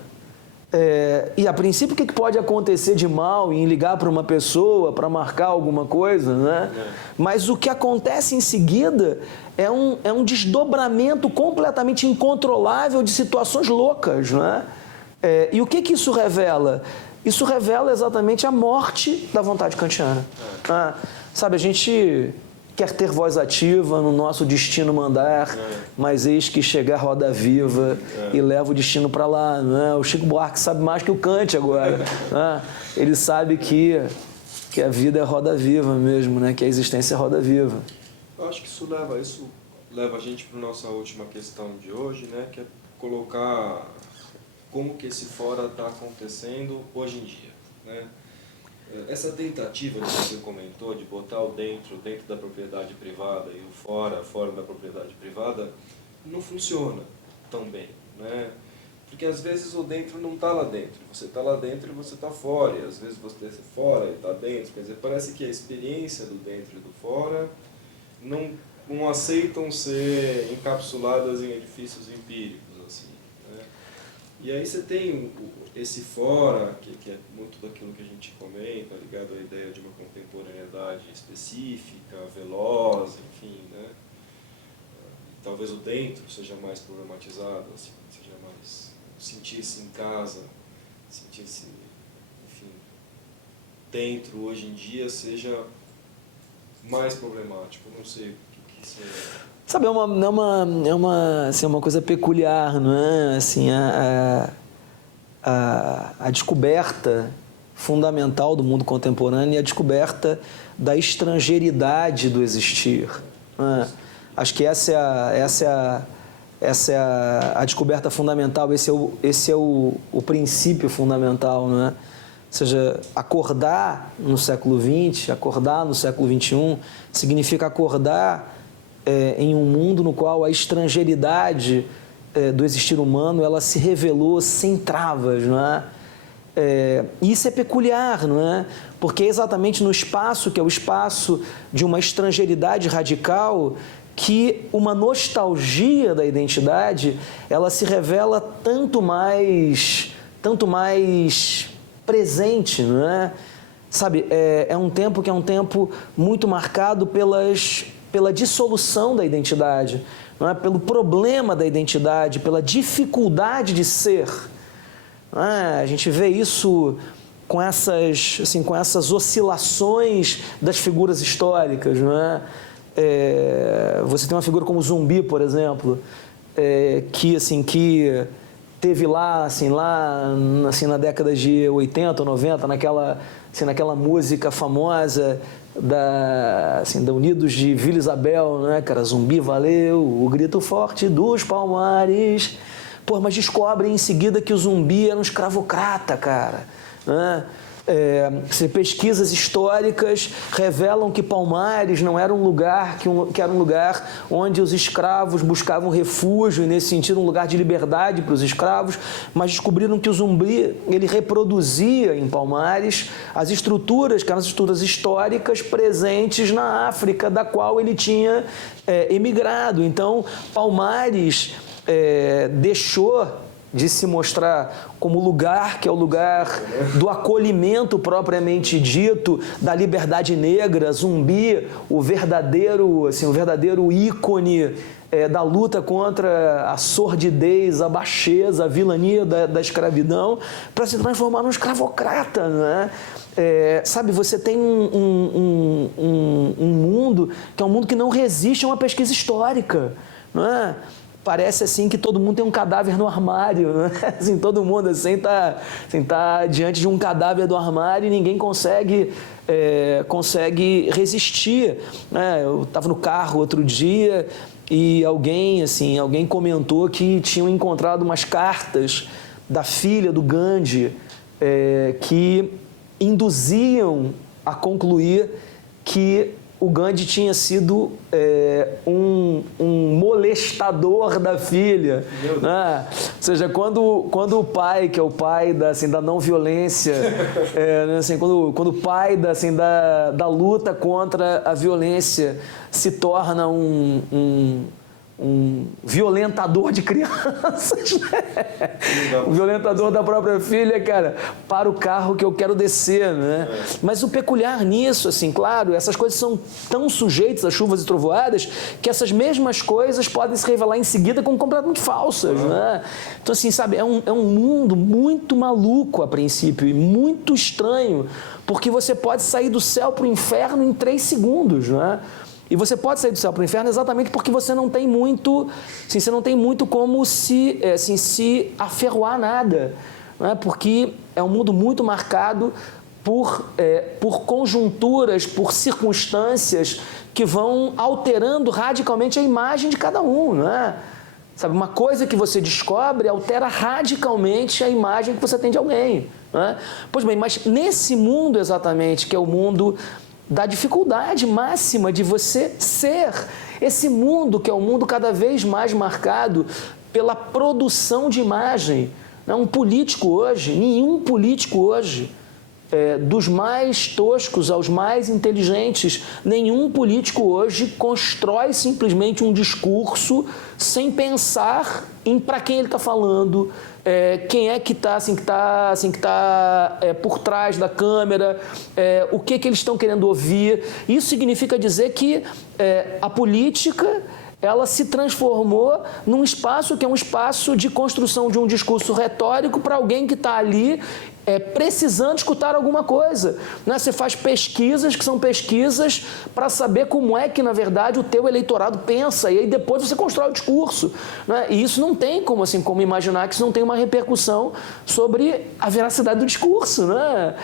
E a princípio, o que pode acontecer de mal em ligar para uma pessoa para marcar alguma coisa, né? Mas o que acontece em seguida é um desdobramento completamente incontrolável de situações loucas, né? E o que isso revela? Isso revela exatamente a morte da vontade kantiana. Sabe, a gente quer ter voz ativa no nosso destino mandar, mas eis que chegar roda viva e leva o destino para lá. Né? O Chico Buarque sabe mais que o Kant agora. Né? Ele sabe que a vida é roda viva mesmo, né? Que a existência é roda viva. Eu acho que isso leva a gente para a nossa última questão de hoje, né? Que é colocar como que esse fora está acontecendo hoje em dia, né? Essa tentativa que você comentou de botar o dentro da propriedade privada e o fora da propriedade privada, não funciona tão bem, né? Porque às vezes o dentro não está lá dentro, você está lá dentro e você está fora, e às vezes você está fora e está dentro. Quer dizer, parece que a experiência do dentro e do fora não aceitam ser encapsuladas em edifícios empíricos, assim. E aí você tem esse fora, que é muito daquilo que a gente comenta, ligado à ideia de uma contemporaneidade específica, veloz, enfim, né? Talvez o dentro seja mais problematizado, assim, seja mais sentir-se em casa, sentir-se, enfim, dentro hoje em dia seja mais problemático. Não sei o que você... Sabe, assim, uma coisa peculiar, não é? Assim, a descoberta fundamental do mundo contemporâneo é a descoberta da estrangeiridade do existir. Não é? Acho que essa é a descoberta fundamental, esse é o princípio fundamental, não é? Ou seja, acordar no século XX, acordar no século XXI, significa acordar em um mundo no qual a estrangeiridade do existir humano ela se revelou sem travas, não é? Isso é peculiar, não é? Porque é exatamente no espaço, que é o espaço de uma estrangeiridade radical, que uma nostalgia da identidade ela se revela tanto mais presente, não é? Sabe, é um tempo que é um tempo muito marcado pela dissolução da identidade, não é? Pelo problema da identidade, pela dificuldade de ser. Não é? A gente vê isso com essas oscilações das figuras históricas, não é? Você tem uma figura como o Zumbi, por exemplo, que teve lá na década de 80 ou 90, naquela música famosa da Unidos de Vila Isabel, né, cara? Zumbi valeu, o grito forte dos Palmares. Pô, mas descobrem em seguida que o Zumbi era um escravocrata, cara, né? Pesquisas históricas revelam que Palmares não era um lugar que era um lugar onde os escravos buscavam refúgio e, nesse sentido, um lugar de liberdade para os escravos, mas descobriram que o Zumbi ele reproduzia em Palmares as estruturas, que eram as estruturas históricas presentes na África, da qual ele tinha emigrado. Então, Palmares deixou de se mostrar como lugar, que é o lugar do acolhimento propriamente dito, da liberdade negra. Zumbi, o verdadeiro ícone da luta contra a sordidez, a baixeza, a vilania da escravidão, para se transformar num escravocrata, né? Sabe, você tem um mundo que é um mundo que não resiste a uma pesquisa histórica, não é? Parece assim que todo mundo tem um cadáver no armário, né? Assim, todo mundo tá diante de um cadáver do armário e ninguém consegue resistir, né? Eu estava no carro outro dia e alguém comentou que tinham encontrado umas cartas da filha do Gandhi que induziam a concluir que o Gandhi tinha sido um molestador da filha, né? Ou seja, quando o pai, que é o pai da não violência, quando o pai da luta contra a violência se torna um violentador de crianças, né? Um violentador da própria filha, cara, para o carro que eu quero descer, né? Mas o peculiar nisso, claro, essas coisas são tão sujeitas a chuvas e trovoadas que essas mesmas coisas podem se revelar em seguida como completamente falsas, né? Então, sabe, é um mundo muito maluco a princípio e muito estranho, porque você pode sair do céu para o inferno em 3 segundos, né? E você pode sair do céu para o inferno exatamente porque você não tem muito, como se aferroar nada, né? Porque é um mundo muito marcado por conjunturas, por circunstâncias que vão alterando radicalmente a imagem de cada um, né? Sabe, uma coisa que você descobre altera radicalmente a imagem que você tem de alguém, né? Pois bem, mas nesse mundo exatamente, que é o mundo da dificuldade máxima de você ser, esse mundo que é um mundo cada vez mais marcado pela produção de imagem. Nenhum político hoje dos mais toscos aos mais inteligentes. Nenhum político hoje constrói simplesmente um discurso sem pensar em para quem ele está falando, quem é que está por trás da câmera, o que eles estão querendo ouvir. Isso significa dizer que a política ela se transformou num espaço que é um espaço de construção de um discurso retórico para alguém que está ali precisando escutar alguma coisa. Né? Você faz pesquisas que são pesquisas para saber como é que, na verdade, o teu eleitorado pensa, e aí depois você constrói o discurso. Né? E isso não tem como imaginar que isso não tem uma repercussão sobre a veracidade do discurso. Né?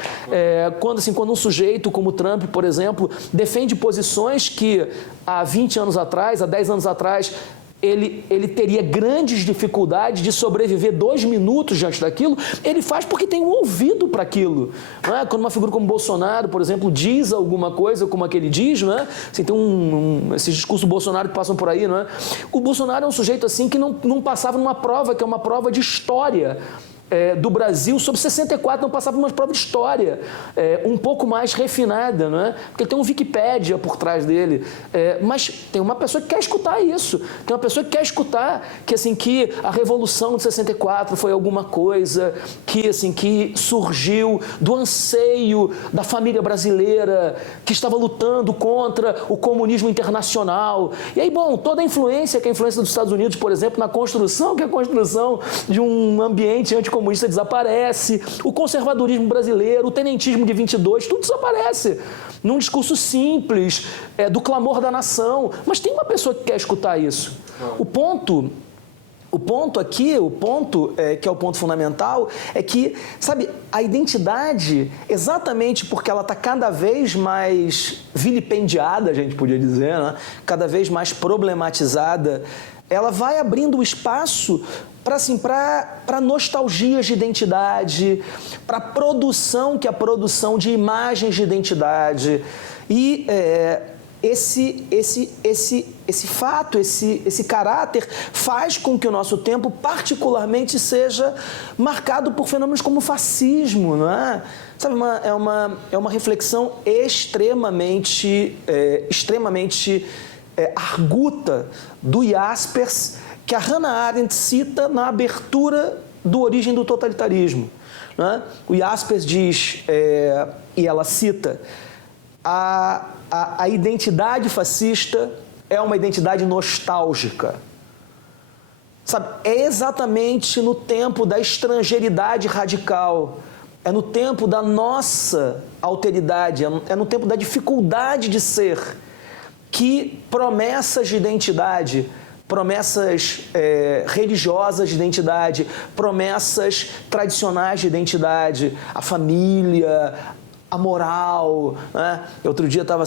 Quando um sujeito como o Trump, por exemplo, defende posições que há 20 anos atrás, há 10 anos atrás, ele teria grandes dificuldades de sobreviver 2 minutos diante daquilo, ele faz porque tem um ouvido para aquilo. Não é? Quando uma figura como Bolsonaro, por exemplo, diz alguma coisa como a que ele diz, não é? Assim, tem esses discursos do Bolsonaro que passam por aí, não é? O Bolsonaro é um sujeito assim que não passava numa prova, que é uma prova de história do Brasil, sobre 64, não passava por uma prova de história um pouco mais refinada, não é? Porque tem um Wikipédia por trás dele, mas tem uma pessoa que quer escutar isso, tem uma pessoa que quer escutar que a Revolução de 64 foi alguma coisa que surgiu do anseio da família brasileira que estava lutando contra o comunismo internacional. E aí, toda a influência, que é a influência dos Estados Unidos, por exemplo, na construção, que é a construção de um ambiente anticomunista, desaparece, o conservadorismo brasileiro, o tenentismo de 22, tudo desaparece num discurso simples, do clamor da nação. Mas tem uma pessoa que quer escutar isso. O ponto aqui, que é o ponto fundamental, é que, a identidade, exatamente porque ela está cada vez mais vilipendiada, a gente podia dizer, né? Cada vez mais problematizada, ela vai abrindo o espaço para nostalgias de identidade, para produção, que é a produção de imagens de identidade. E esse fato, esse caráter faz com que o nosso tempo particularmente seja marcado por fenômenos como o fascismo, não é? É uma reflexão extremamente arguta do Jaspers, que a Hannah Arendt cita na abertura do Origem do Totalitarismo. Né? O Jaspers diz, e ela cita, a identidade fascista é uma identidade nostálgica. É exatamente no tempo da estrangeiridade radical, é no tempo da nossa alteridade, é no tempo da dificuldade de ser, que promessas de identidade, promessas religiosas de identidade, promessas tradicionais de identidade, a família, a moral, né? Outro dia tava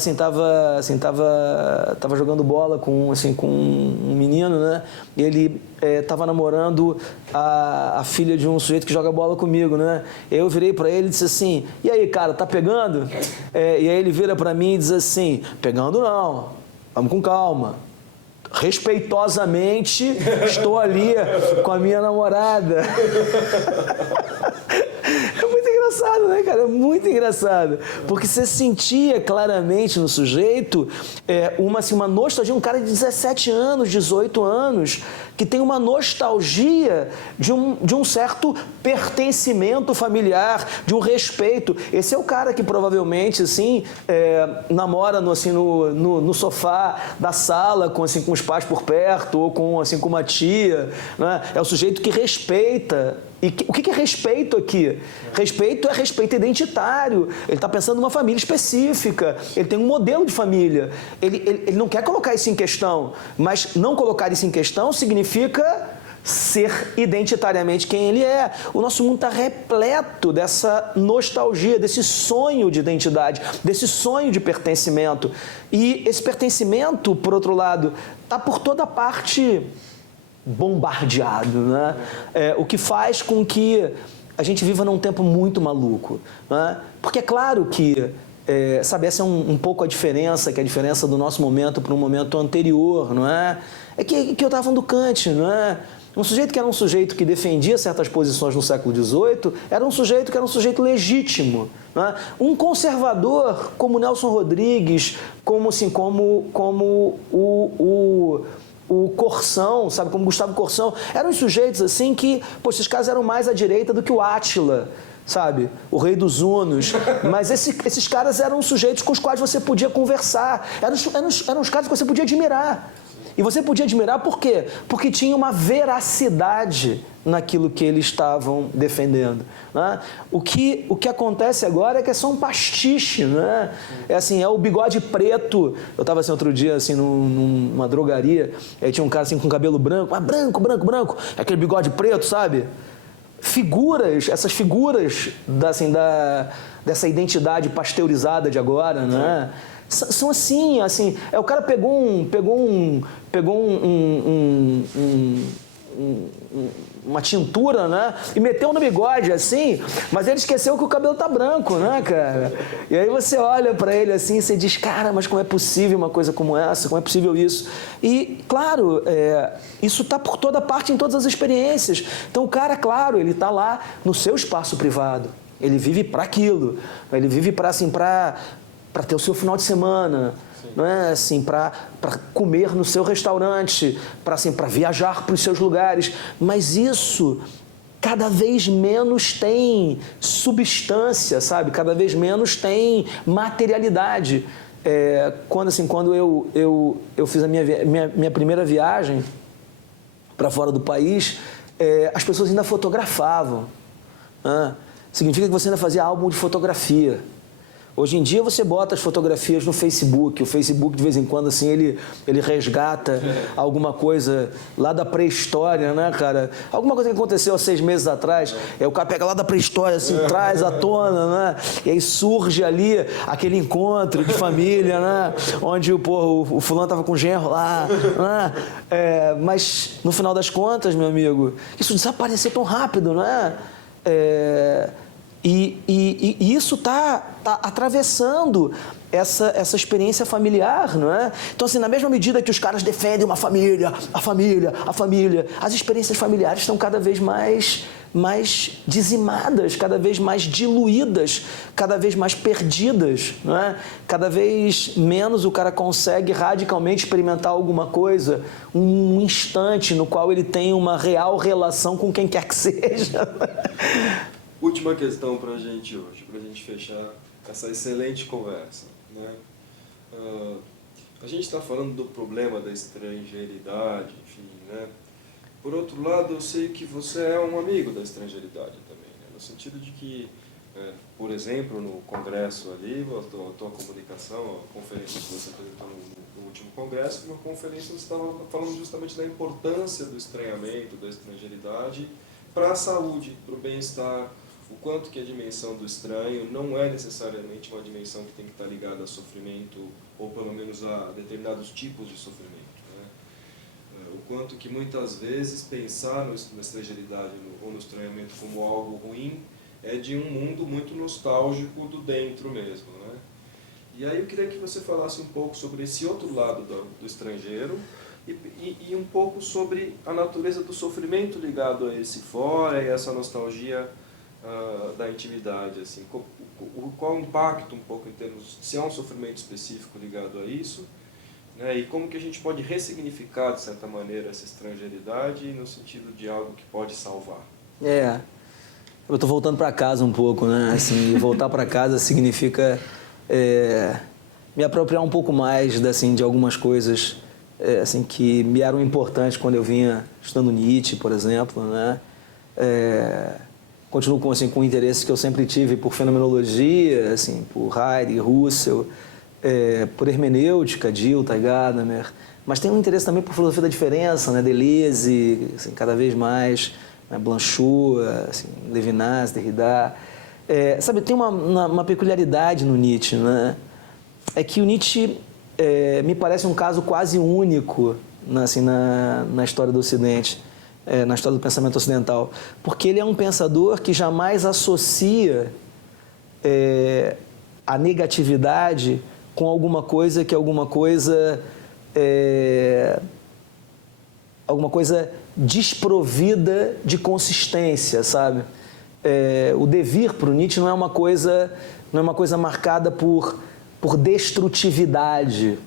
jogando bola com um menino, né? E ele estava namorando a filha de um sujeito que joga bola comigo, né? Eu virei para ele e disse assim: "E aí, cara, tá pegando?" E aí ele vira para mim e diz assim: "Pegando não, vamos com calma. Respeitosamente, estou ali com a minha namorada." É muito engraçado, né, cara? É muito engraçado. Porque você sentia claramente no sujeito uma nostalgia, um cara de 17 anos, 18 anos, que tem uma nostalgia de um certo pertencimento familiar, de um respeito. Esse é o cara que provavelmente, namora no sofá da sala, com os pais por perto, ou com uma tia, né? É o sujeito que respeita. E o que é respeito aqui? Respeito é respeito identitário. Ele está pensando numa família específica. Ele tem um modelo de família. Ele não quer colocar isso em questão. Mas não colocar isso em questão significa ser identitariamente quem ele é. O nosso mundo está repleto dessa nostalgia, desse sonho de identidade, desse sonho de pertencimento. E esse pertencimento, por outro lado, está por toda parte bombardeado, né? O que faz com que a gente viva num tempo muito maluco, né? Porque é claro que, essa é um pouco a diferença, que é a diferença do nosso momento para um momento anterior, não é? É que eu estava falando do Kant, não é? Um sujeito que era um sujeito que defendia certas posições no século XVIII era um sujeito que era um sujeito legítimo, né? Um conservador como Nelson Rodrigues, como o Corsão, sabe, como Gustavo Corsão, eram sujeitos assim que, poxa, esses caras eram mais à direita do que o Átila, sabe, o rei dos Hunos, mas esses caras eram sujeitos com os quais você podia conversar, eram os caras que você podia admirar. E você podia admirar por quê? Porque tinha uma veracidade naquilo que eles estavam defendendo, né? O que acontece agora é que é só um pastiche, né? É assim, é o bigode preto. Eu estava assim outro dia assim numa drogaria, aí tinha um cara assim com cabelo branco, mas branco, aquele bigode preto, sabe? Essas figuras dessa identidade pasteurizada de agora, né? São assim, o cara pegou uma tintura, né? E meteu no bigode, assim, mas ele esqueceu que o cabelo tá branco, né, cara? E aí você olha pra ele assim e você diz, cara, mas como é possível uma coisa como essa? Como é possível isso? E, claro, isso tá por toda parte em todas as experiências. Então o cara, claro, ele tá lá no seu espaço privado. Ele vive para aquilo. Ele vive para ter o seu final de semana, não é assim, para comer no seu restaurante, para viajar para os seus lugares, mas isso cada vez menos tem substância, sabe? Cada vez menos tem materialidade. Quando eu fiz a minha primeira viagem para fora do país, as pessoas ainda fotografavam. Significa que você ainda fazia álbum de fotografia. Hoje em dia você bota as fotografias no Facebook, o Facebook de vez em quando assim ele resgata alguma coisa lá da pré-história, né, cara? Alguma coisa que aconteceu há 6 meses atrás, o cara pega lá da pré-história, assim, traz à tona, né? E aí surge ali aquele encontro de família, né? Onde o fulano tava com o genro lá, né? Mas no final das contas, meu amigo, isso desapareceu tão rápido, né? E isso está atravessando essa experiência familiar, não é? Então, assim, na mesma medida que os caras defendem a família, as experiências familiares estão cada vez mais dizimadas, cada vez mais diluídas, cada vez mais perdidas, não é? Cada vez menos o cara consegue radicalmente experimentar alguma coisa, um instante no qual ele tem uma real relação com quem quer que seja. Última questão para a gente hoje, para a gente fechar essa excelente conversa, né? A gente está falando do problema da estrangeiridade, enfim, né? Por outro lado, eu sei que você é um amigo da estrangeiridade também, né? No sentido de que, por exemplo, no congresso ali, a tua comunicação, a conferência que você apresentou no último congresso, uma conferência você estava falando justamente da importância do estranhamento, da estrangeiridade para a saúde, para o bem-estar, o quanto que a dimensão do estranho não é necessariamente uma dimensão que tem que estar ligada a sofrimento, ou pelo menos a determinados tipos de sofrimento, né? O quanto que muitas vezes pensar na estrangeiridade ou no estranhamento como algo ruim é de um mundo muito nostálgico do dentro mesmo, né? E aí eu queria que você falasse um pouco sobre esse outro lado do estrangeiro e um pouco sobre a natureza do sofrimento ligado a esse fora e essa nostalgia da intimidade, assim, qual o impacto um pouco em termos, se há um sofrimento específico ligado a isso, né, e como que a gente pode ressignificar de certa maneira essa estrangeiridade no sentido de algo que pode salvar. Eu estou voltando para casa um pouco, né, assim, voltar para casa significa me apropriar um pouco mais de algumas coisas assim, que me eram importantes quando eu vinha estudando Nietzsche, por exemplo, né, continuo com interesses que eu sempre tive por fenomenologia, assim, por Heidegger, Russell, por hermenêutica, Dilthey, Gadamer, mas tem um interesse também por filosofia da diferença, né, Deleuze, assim, cada vez mais, né, Blanchot, assim, Levinas, Derrida. Sabe, tem uma peculiaridade no Nietzsche, né? É que o Nietzsche me parece um caso quase único, assim, na história do Ocidente. Na história do pensamento ocidental, porque ele é um pensador que jamais associa a negatividade com alguma coisa desprovida de consistência, sabe? O devir para o Nietzsche não é uma coisa marcada por destrutividade.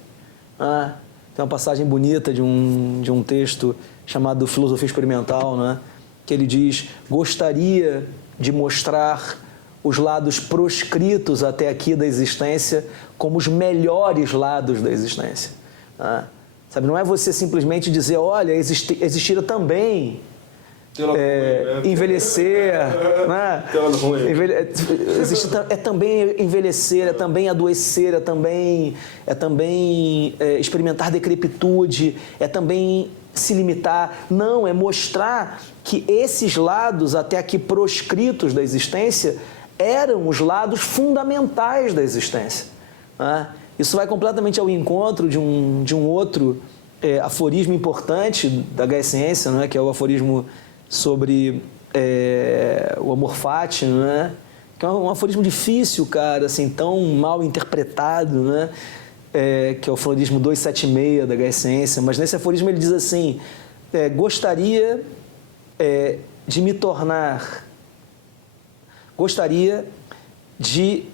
Né? Tem uma passagem bonita de um texto chamado Filosofia Experimental, né? Que ele diz: gostaria de mostrar os lados proscritos até aqui da existência como os melhores lados da existência. Né? Sabe, não é você simplesmente dizer, olha, existira também envelhecer, né? É também envelhecer, é também adoecer, é também experimentar decrepitude, é também se limitar. Não, é mostrar que esses lados até aqui proscritos da existência eram os lados fundamentais da existência. Né? Isso vai completamente ao encontro de um outro aforismo importante da Gaia Ciência, né? Que é o aforismo sobre o amor fati, né? Que é um aforismo difícil, cara, assim, tão mal interpretado, né? Que é o aforismo 276 da Gaia Ciência, mas nesse aforismo ele diz assim: gostaria de me tornar, gostaria de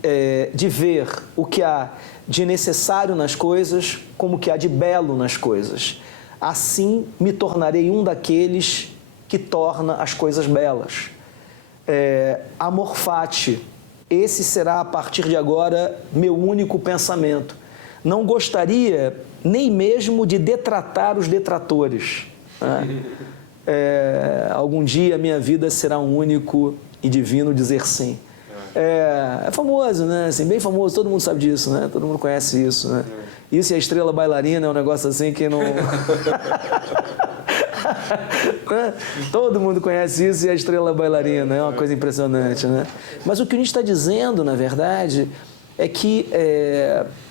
ver o que há de necessário nas coisas como o que há de belo nas coisas. Assim me tornarei um daqueles que torna as coisas belas. Amor fati, esse será a partir de agora meu único pensamento. Não gostaria nem mesmo de detratar os detratores. Né? Algum dia a minha vida será um único e divino dizer sim. É famoso, né? Assim, bem famoso, todo mundo sabe disso, né? Todo mundo conhece isso, né? Isso e a estrela bailarina é um negócio assim que não... Todo mundo conhece isso e a estrela bailarina, é uma coisa impressionante, né? Mas o que o Nietzsche está dizendo, na verdade, é que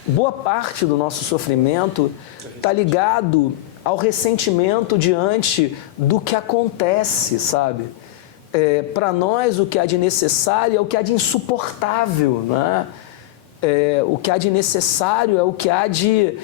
boa parte do nosso sofrimento está ligado ao ressentimento diante do que acontece, sabe? Para nós, o que há de necessário é o que há de insuportável, né? O que há de necessário é o que há de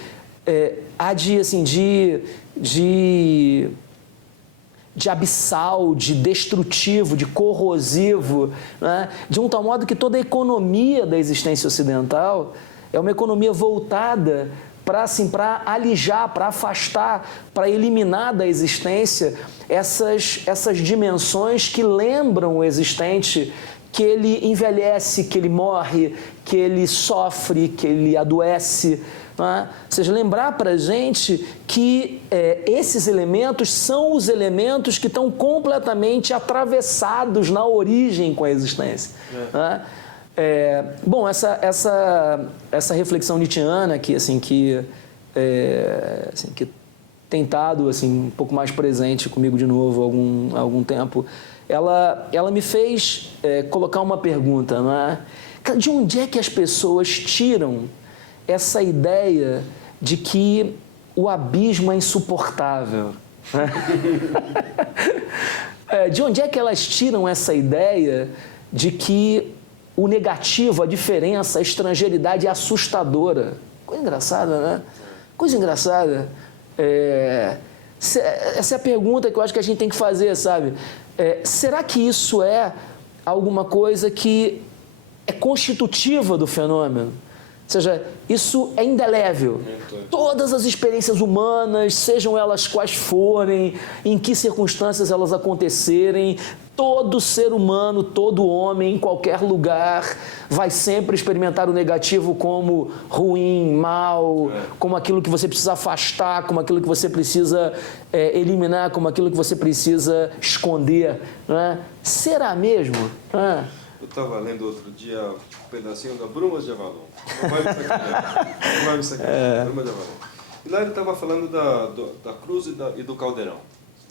abissal, de destrutivo, de corrosivo, né? De um tal modo que toda a economia da existência ocidental é uma economia voltada para alijar, para afastar, para eliminar da existência essas dimensões que lembram o existente, que ele envelhece, que ele morre, que ele sofre, que ele adoece. Né? Ou seja, lembrar para a gente que esses elementos são os elementos que estão completamente atravessados na origem com a existência. Né? Bom, essa reflexão nietzschiana que tem estado assim, um pouco mais presente comigo de novo há algum tempo, ela me fez colocar uma pergunta, não é? De onde é que as pessoas tiram essa ideia de que o abismo é insuportável? De onde é que elas tiram essa ideia de que o negativo, a diferença, a estrangeiridade é assustadora? Coisa engraçada, né? Coisa engraçada. Essa é a pergunta que eu acho que a gente tem que fazer, sabe? Será que isso é alguma coisa que é constitutiva do fenômeno? Ou seja, isso é indelével. Todas as experiências humanas, sejam elas quais forem, em que circunstâncias elas acontecerem, todo ser humano, todo homem, em qualquer lugar, vai sempre experimentar o negativo como ruim, mal, como aquilo que você precisa afastar, como aquilo que você precisa eliminar, como aquilo que você precisa esconder. Né? Será mesmo? Eu estava lendo outro dia um pedacinho da Brumas de Avalon. Não vai me sacanear. Brumas de Avalon. E lá ele estava falando da cruz e do caldeirão.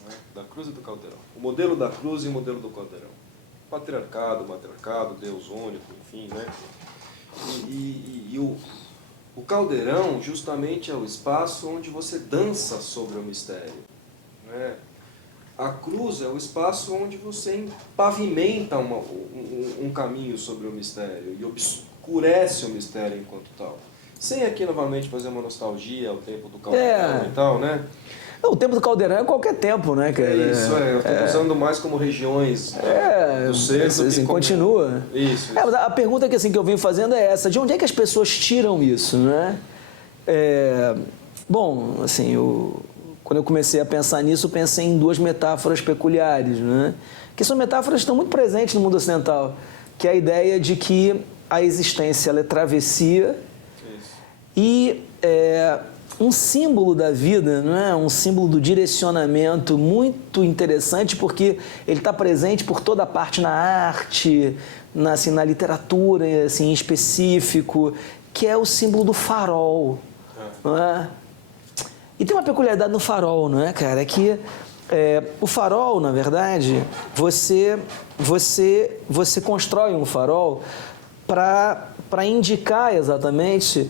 Né? Da cruz e do caldeirão. O modelo da cruz e o modelo do caldeirão. Patriarcado, matriarcado, Deus único, enfim, né? E o caldeirão justamente é o espaço onde você dança sobre o mistério. Né? A cruz é o espaço onde você pavimenta um caminho sobre o mistério e obscurece o mistério enquanto tal. Sem aqui novamente fazer uma nostalgia ao tempo do caldeirão e tal, né? O tempo do Caldeirão é qualquer tempo, né, cara? Isso, eu estou usando mais como regiões do centro. Assim, continua. Isso. Mas a pergunta que, assim, que eu venho fazendo é essa: de onde é que as pessoas tiram isso, né? Bom, assim, quando eu comecei a pensar nisso, eu pensei em duas metáforas peculiares, né? Que são metáforas que estão muito presentes no mundo ocidental, que é a ideia de que a existência ela é travessia. Isso. E um símbolo da vida, não é? Um símbolo do direcionamento muito interessante, porque ele está presente por toda a parte na arte, na literatura assim, em específico, que é o símbolo do farol. Não é? E tem uma peculiaridade no farol, não é, cara? É que o farol, na verdade, você constrói um farol para indicar exatamente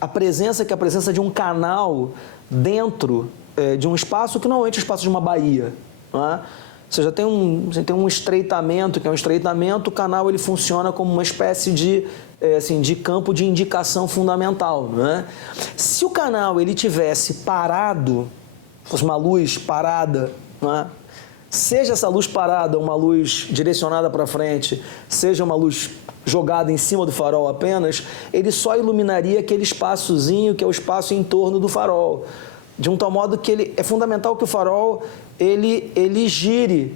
a presença de um canal dentro de um espaço que normalmente é o espaço de uma baía. Não é? Você tem um estreitamento, que é um estreitamento, o canal ele funciona como uma espécie de campo de indicação fundamental. Não é? Se o canal ele tivesse parado, fosse uma luz parada, não é? Seja essa luz parada uma luz direcionada para frente, seja uma luz jogada em cima do farol apenas, ele só iluminaria aquele espaçozinho que é o espaço em torno do farol. De um tal modo que é fundamental que o farol ele gire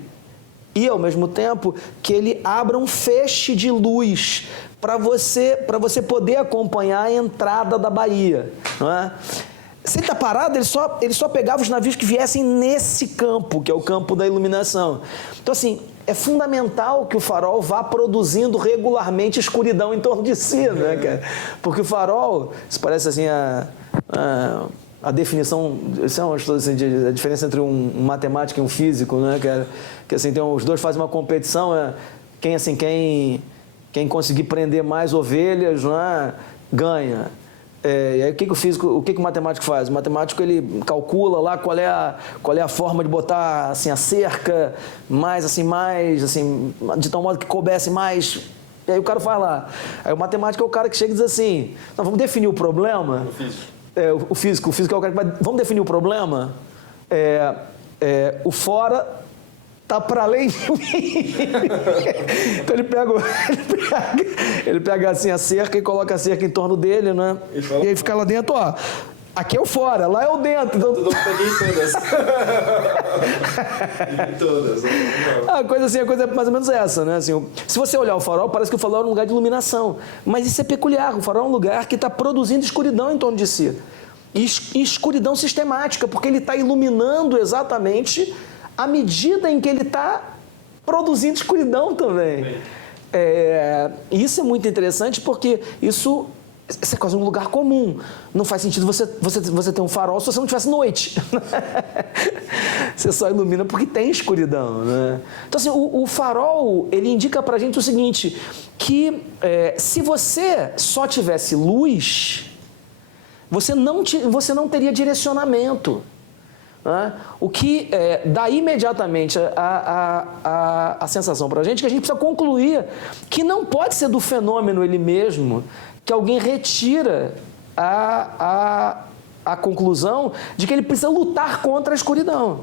e, ao mesmo tempo, que ele abra um feixe de luz para você poder acompanhar a entrada da baía. Não é? Se ele está parado, ele só pegava os navios que viessem nesse campo, que é o campo da iluminação. Então, assim, é fundamental que o farol vá produzindo regularmente escuridão em torno de si, né, cara? Porque o farol, isso parece assim a definição, isso é uma assim, a diferença entre um matemático e um físico, né, cara? Que assim, os dois fazem uma competição, quem conseguir prender mais ovelhas, né, ganha. E aí o que o matemático faz? O matemático ele calcula lá qual é a forma de botar assim, a cerca mais de tal modo que coubesse mais. E aí o cara faz lá. Aí o matemático é o cara que chega e diz assim: não, vamos definir o problema. O físico é o cara que vai. Vamos definir o problema. O fora tá para além de mim. Então ele pega assim a cerca e coloca a cerca em torno dele, né? E aí fica lá dentro, ó. Aqui é o fora, lá é o dentro. Então... Eu peguei todas. Todas. A coisa é mais ou menos essa, né? Assim, se você olhar o farol, parece que o farol é um lugar de iluminação. Mas isso é peculiar. O farol é um lugar que está produzindo escuridão em torno de si. E escuridão sistemática, porque ele está iluminando exatamente à medida em que ele está produzindo escuridão também. E isso é muito interessante porque isso é quase um lugar comum. Não faz sentido você ter um farol se você não tivesse noite. Você só ilumina porque tem escuridão, né? Então, assim, o farol, ele indica pra gente o seguinte, que se você só tivesse luz, você não teria direcionamento. Né? O que dá imediatamente a sensação para a gente que a gente precisa concluir que não pode ser do fenômeno ele mesmo que alguém retira a conclusão de que ele precisa lutar contra a escuridão.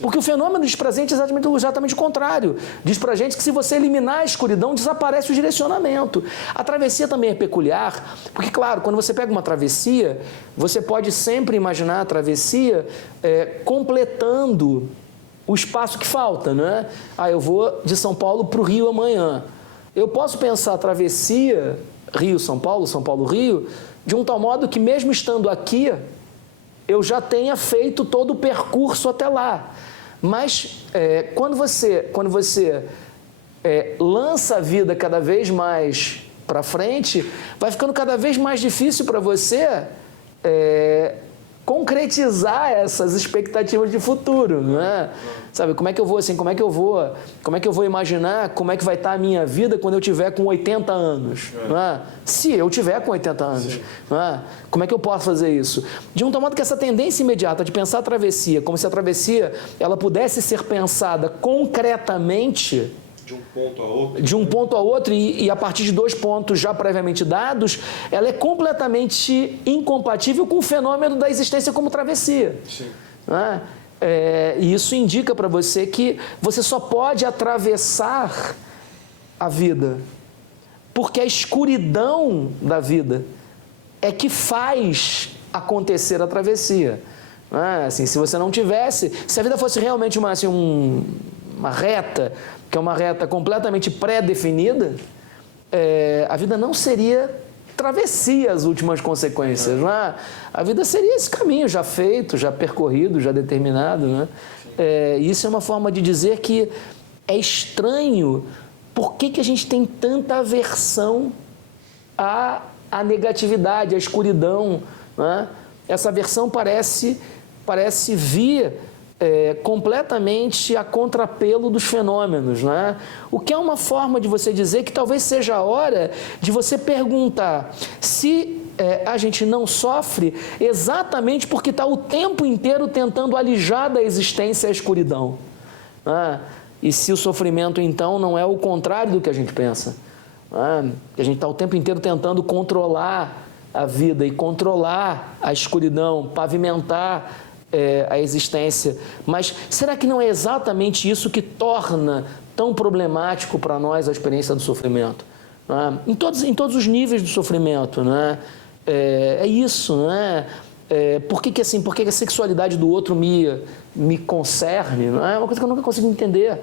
Porque o fenômeno diz para a gente exatamente o contrário. Diz para a gente que se você eliminar a escuridão, desaparece o direcionamento. A travessia também é peculiar, porque, claro, quando você pega uma travessia, você pode sempre imaginar a travessia completando o espaço que falta, né? Eu vou de São Paulo para o Rio amanhã. Eu posso pensar a travessia Rio-São Paulo, São Paulo-Rio, de um tal modo que, mesmo estando aqui, eu já tenha feito todo o percurso até lá. Mas quando você lança a vida cada vez mais para frente, vai ficando cada vez mais difícil para você concretizar essas expectativas de futuro, não é? Sabe, como é que eu vou imaginar como é que vai estar a minha vida quando eu tiver com 80 anos, não é? Se eu tiver com 80 anos, não é? Como é que eu posso fazer isso? De um tal modo que essa tendência imediata de pensar a travessia como se a travessia ela pudesse ser pensada concretamente, De um ponto a outro. De um ponto a outro, e a partir de 2 pontos já previamente dados, ela é completamente incompatível com o fenômeno da existência como travessia. Sim. Né? E isso indica para você que você só pode atravessar a vida porque a escuridão da vida é que faz acontecer a travessia. Assim, se você não tivesse, se a vida fosse realmente uma reta, que é uma reta completamente pré-definida, a vida não seria travessia as últimas consequências. A vida seria esse caminho já feito, já percorrido, já determinado. Né? Isso é uma forma de dizer que é estranho por que a gente tem tanta aversão à negatividade, à escuridão. Né? Essa aversão parece vir completamente a contrapelo dos fenômenos. Né? O que é uma forma de você dizer que talvez seja a hora de você perguntar se a gente não sofre exatamente porque está o tempo inteiro tentando alijar da existência a escuridão. Né? E se o sofrimento, então, não é o contrário do que a gente pensa. Né? Que a gente está o tempo inteiro tentando controlar a vida e controlar a escuridão, pavimentar a existência. Mas será que não é exatamente isso que torna tão problemático para nós a experiência do sofrimento? Né? Em todos os níveis do sofrimento. Né? É isso. Né? Por que a sexualidade do outro me concerne? Não é uma coisa que eu nunca consigo entender.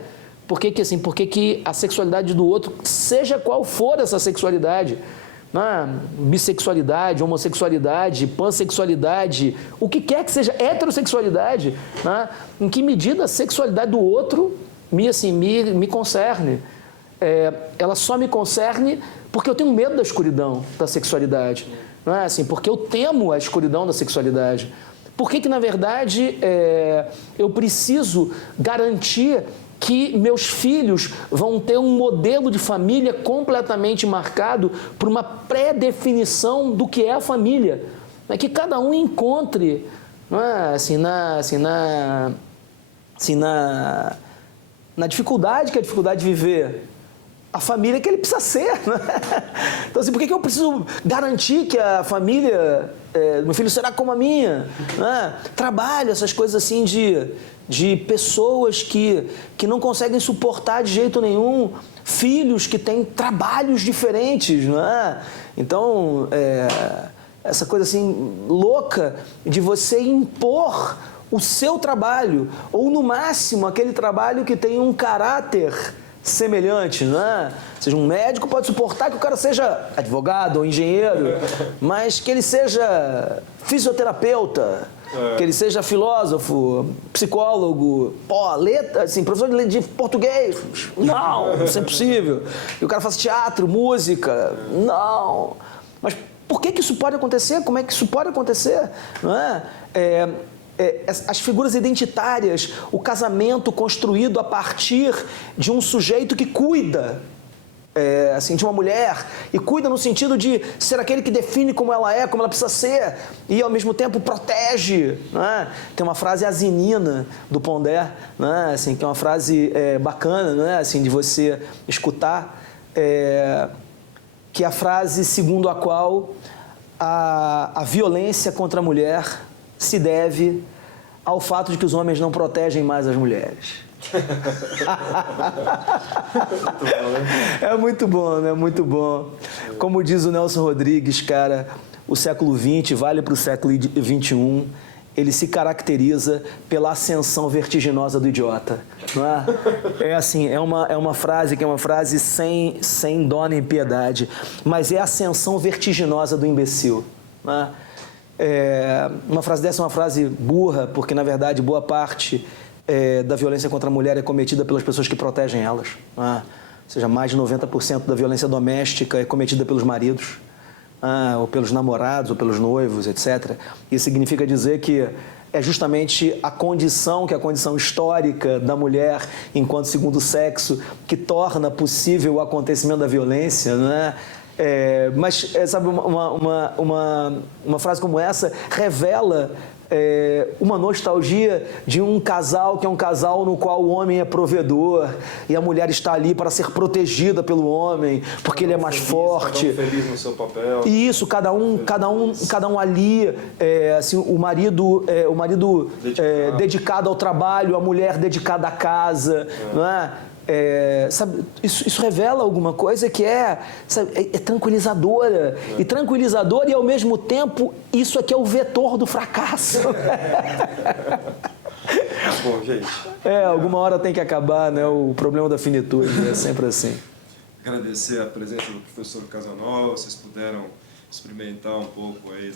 Por que a sexualidade do outro, seja qual for essa sexualidade, bissexualidade, homossexualidade, pansexualidade, o que quer que seja, heterossexualidade, em que medida a sexualidade do outro me concerne? Ela só me concerne porque eu tenho medo da escuridão da sexualidade, não é assim? Porque eu temo a escuridão da sexualidade. Por que na verdade, eu preciso garantir que meus filhos vão ter um modelo de família completamente marcado por uma pré-definição do que é a família? Que cada um encontre, não é? Na dificuldade que é a dificuldade de viver, a família que ele precisa ser. Né? Então, assim, por que eu preciso garantir que a família, meu filho será como a minha? Né? Trabalho, essas coisas assim de pessoas que não conseguem suportar de jeito nenhum filhos que têm trabalhos diferentes. Não é? Então, essa coisa assim louca de você impor o seu trabalho, ou no máximo aquele trabalho que tem um caráter semelhante, né? Ou seja, um médico pode suportar que o cara seja advogado ou engenheiro, mas que ele seja fisioterapeuta, que ele seja filósofo, psicólogo, assim, professor de português, não, isso é impossível. E o cara faz teatro, música, não. Mas por que isso pode acontecer? Como é que isso pode acontecer? Não é? As figuras identitárias, o casamento construído a partir de um sujeito que cuida assim, de uma mulher, e cuida no sentido de ser aquele que define como ela é, como ela precisa ser, e ao mesmo tempo protege. Né? Tem uma frase asinina do Pondé, né? Assim, que é uma frase bacana, né? Assim, de você escutar, que é a frase segundo a qual a violência contra a mulher se deve ao fato de que os homens não protegem mais as mulheres. É muito bom, né? Muito bom. Como diz o Nelson Rodrigues, cara, o século XX vale para o século XXI. Ele se caracteriza pela ascensão vertiginosa do idiota. Não é? Assim, é uma frase que é uma frase sem dó nem piedade, mas é a ascensão vertiginosa do imbecil. Não é? Uma frase dessa é uma frase burra, porque, na verdade, boa parte da violência contra a mulher é cometida pelas pessoas que protegem elas. Ou seja, mais de 90% da violência doméstica é cometida pelos maridos, ou pelos namorados, ou pelos noivos, etc. Isso significa dizer que é justamente a condição histórica da mulher enquanto segundo sexo que torna possível o acontecimento da violência, não é? Mas, sabe, uma frase como essa revela uma nostalgia de um casal que é um casal no qual o homem é provedor e a mulher está ali para ser protegida pelo homem, porque ele é mais forte. Cada um feliz no seu papel. E isso, cada um ali, assim, o marido dedicado ao trabalho, a mulher dedicada à casa, não é? Sabe, isso revela alguma coisa que sabe, é tranquilizadora. E tranquilizadora e, ao mesmo tempo, isso aqui é o vetor do fracasso. Bom, gente. Alguma hora tem que acabar, né? O problema da finitude é sempre assim. Agradecer a presença do professor Casanova, vocês puderam experimentar um pouco aí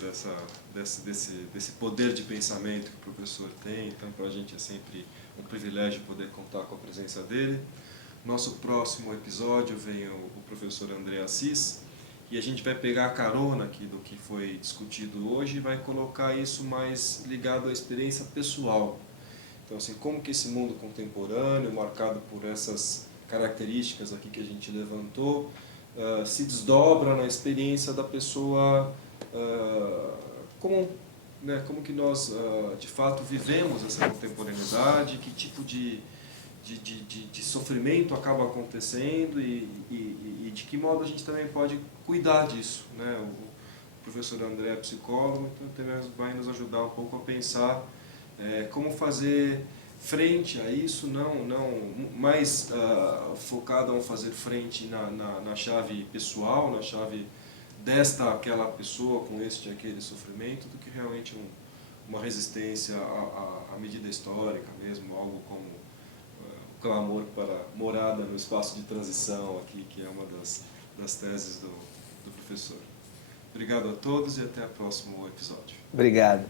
desse poder de pensamento que o professor tem, então para a gente é sempre um privilégio poder contar com a presença dele. Nosso próximo episódio vem o professor André Assis, e a gente vai pegar a carona aqui do que foi discutido hoje e vai colocar isso mais ligado à experiência pessoal. Então, assim, como que esse mundo contemporâneo, marcado por essas características aqui que a gente levantou, se desdobra na experiência da pessoa comum, né? Como que nós, de fato, vivemos essa contemporaneidade, que tipo de sofrimento acaba acontecendo e de que modo a gente também pode cuidar disso, né? O professor André é psicólogo, então também vai nos ajudar um pouco a pensar como fazer frente a isso, não mais focado a fazer frente na chave pessoal, na chave aquela pessoa com aquele sofrimento, do que realmente uma resistência à medida histórica mesmo, algo como o clamor para morada no espaço de transição aqui, que é uma das teses do professor. Obrigado a todos e até o próximo episódio. Obrigado.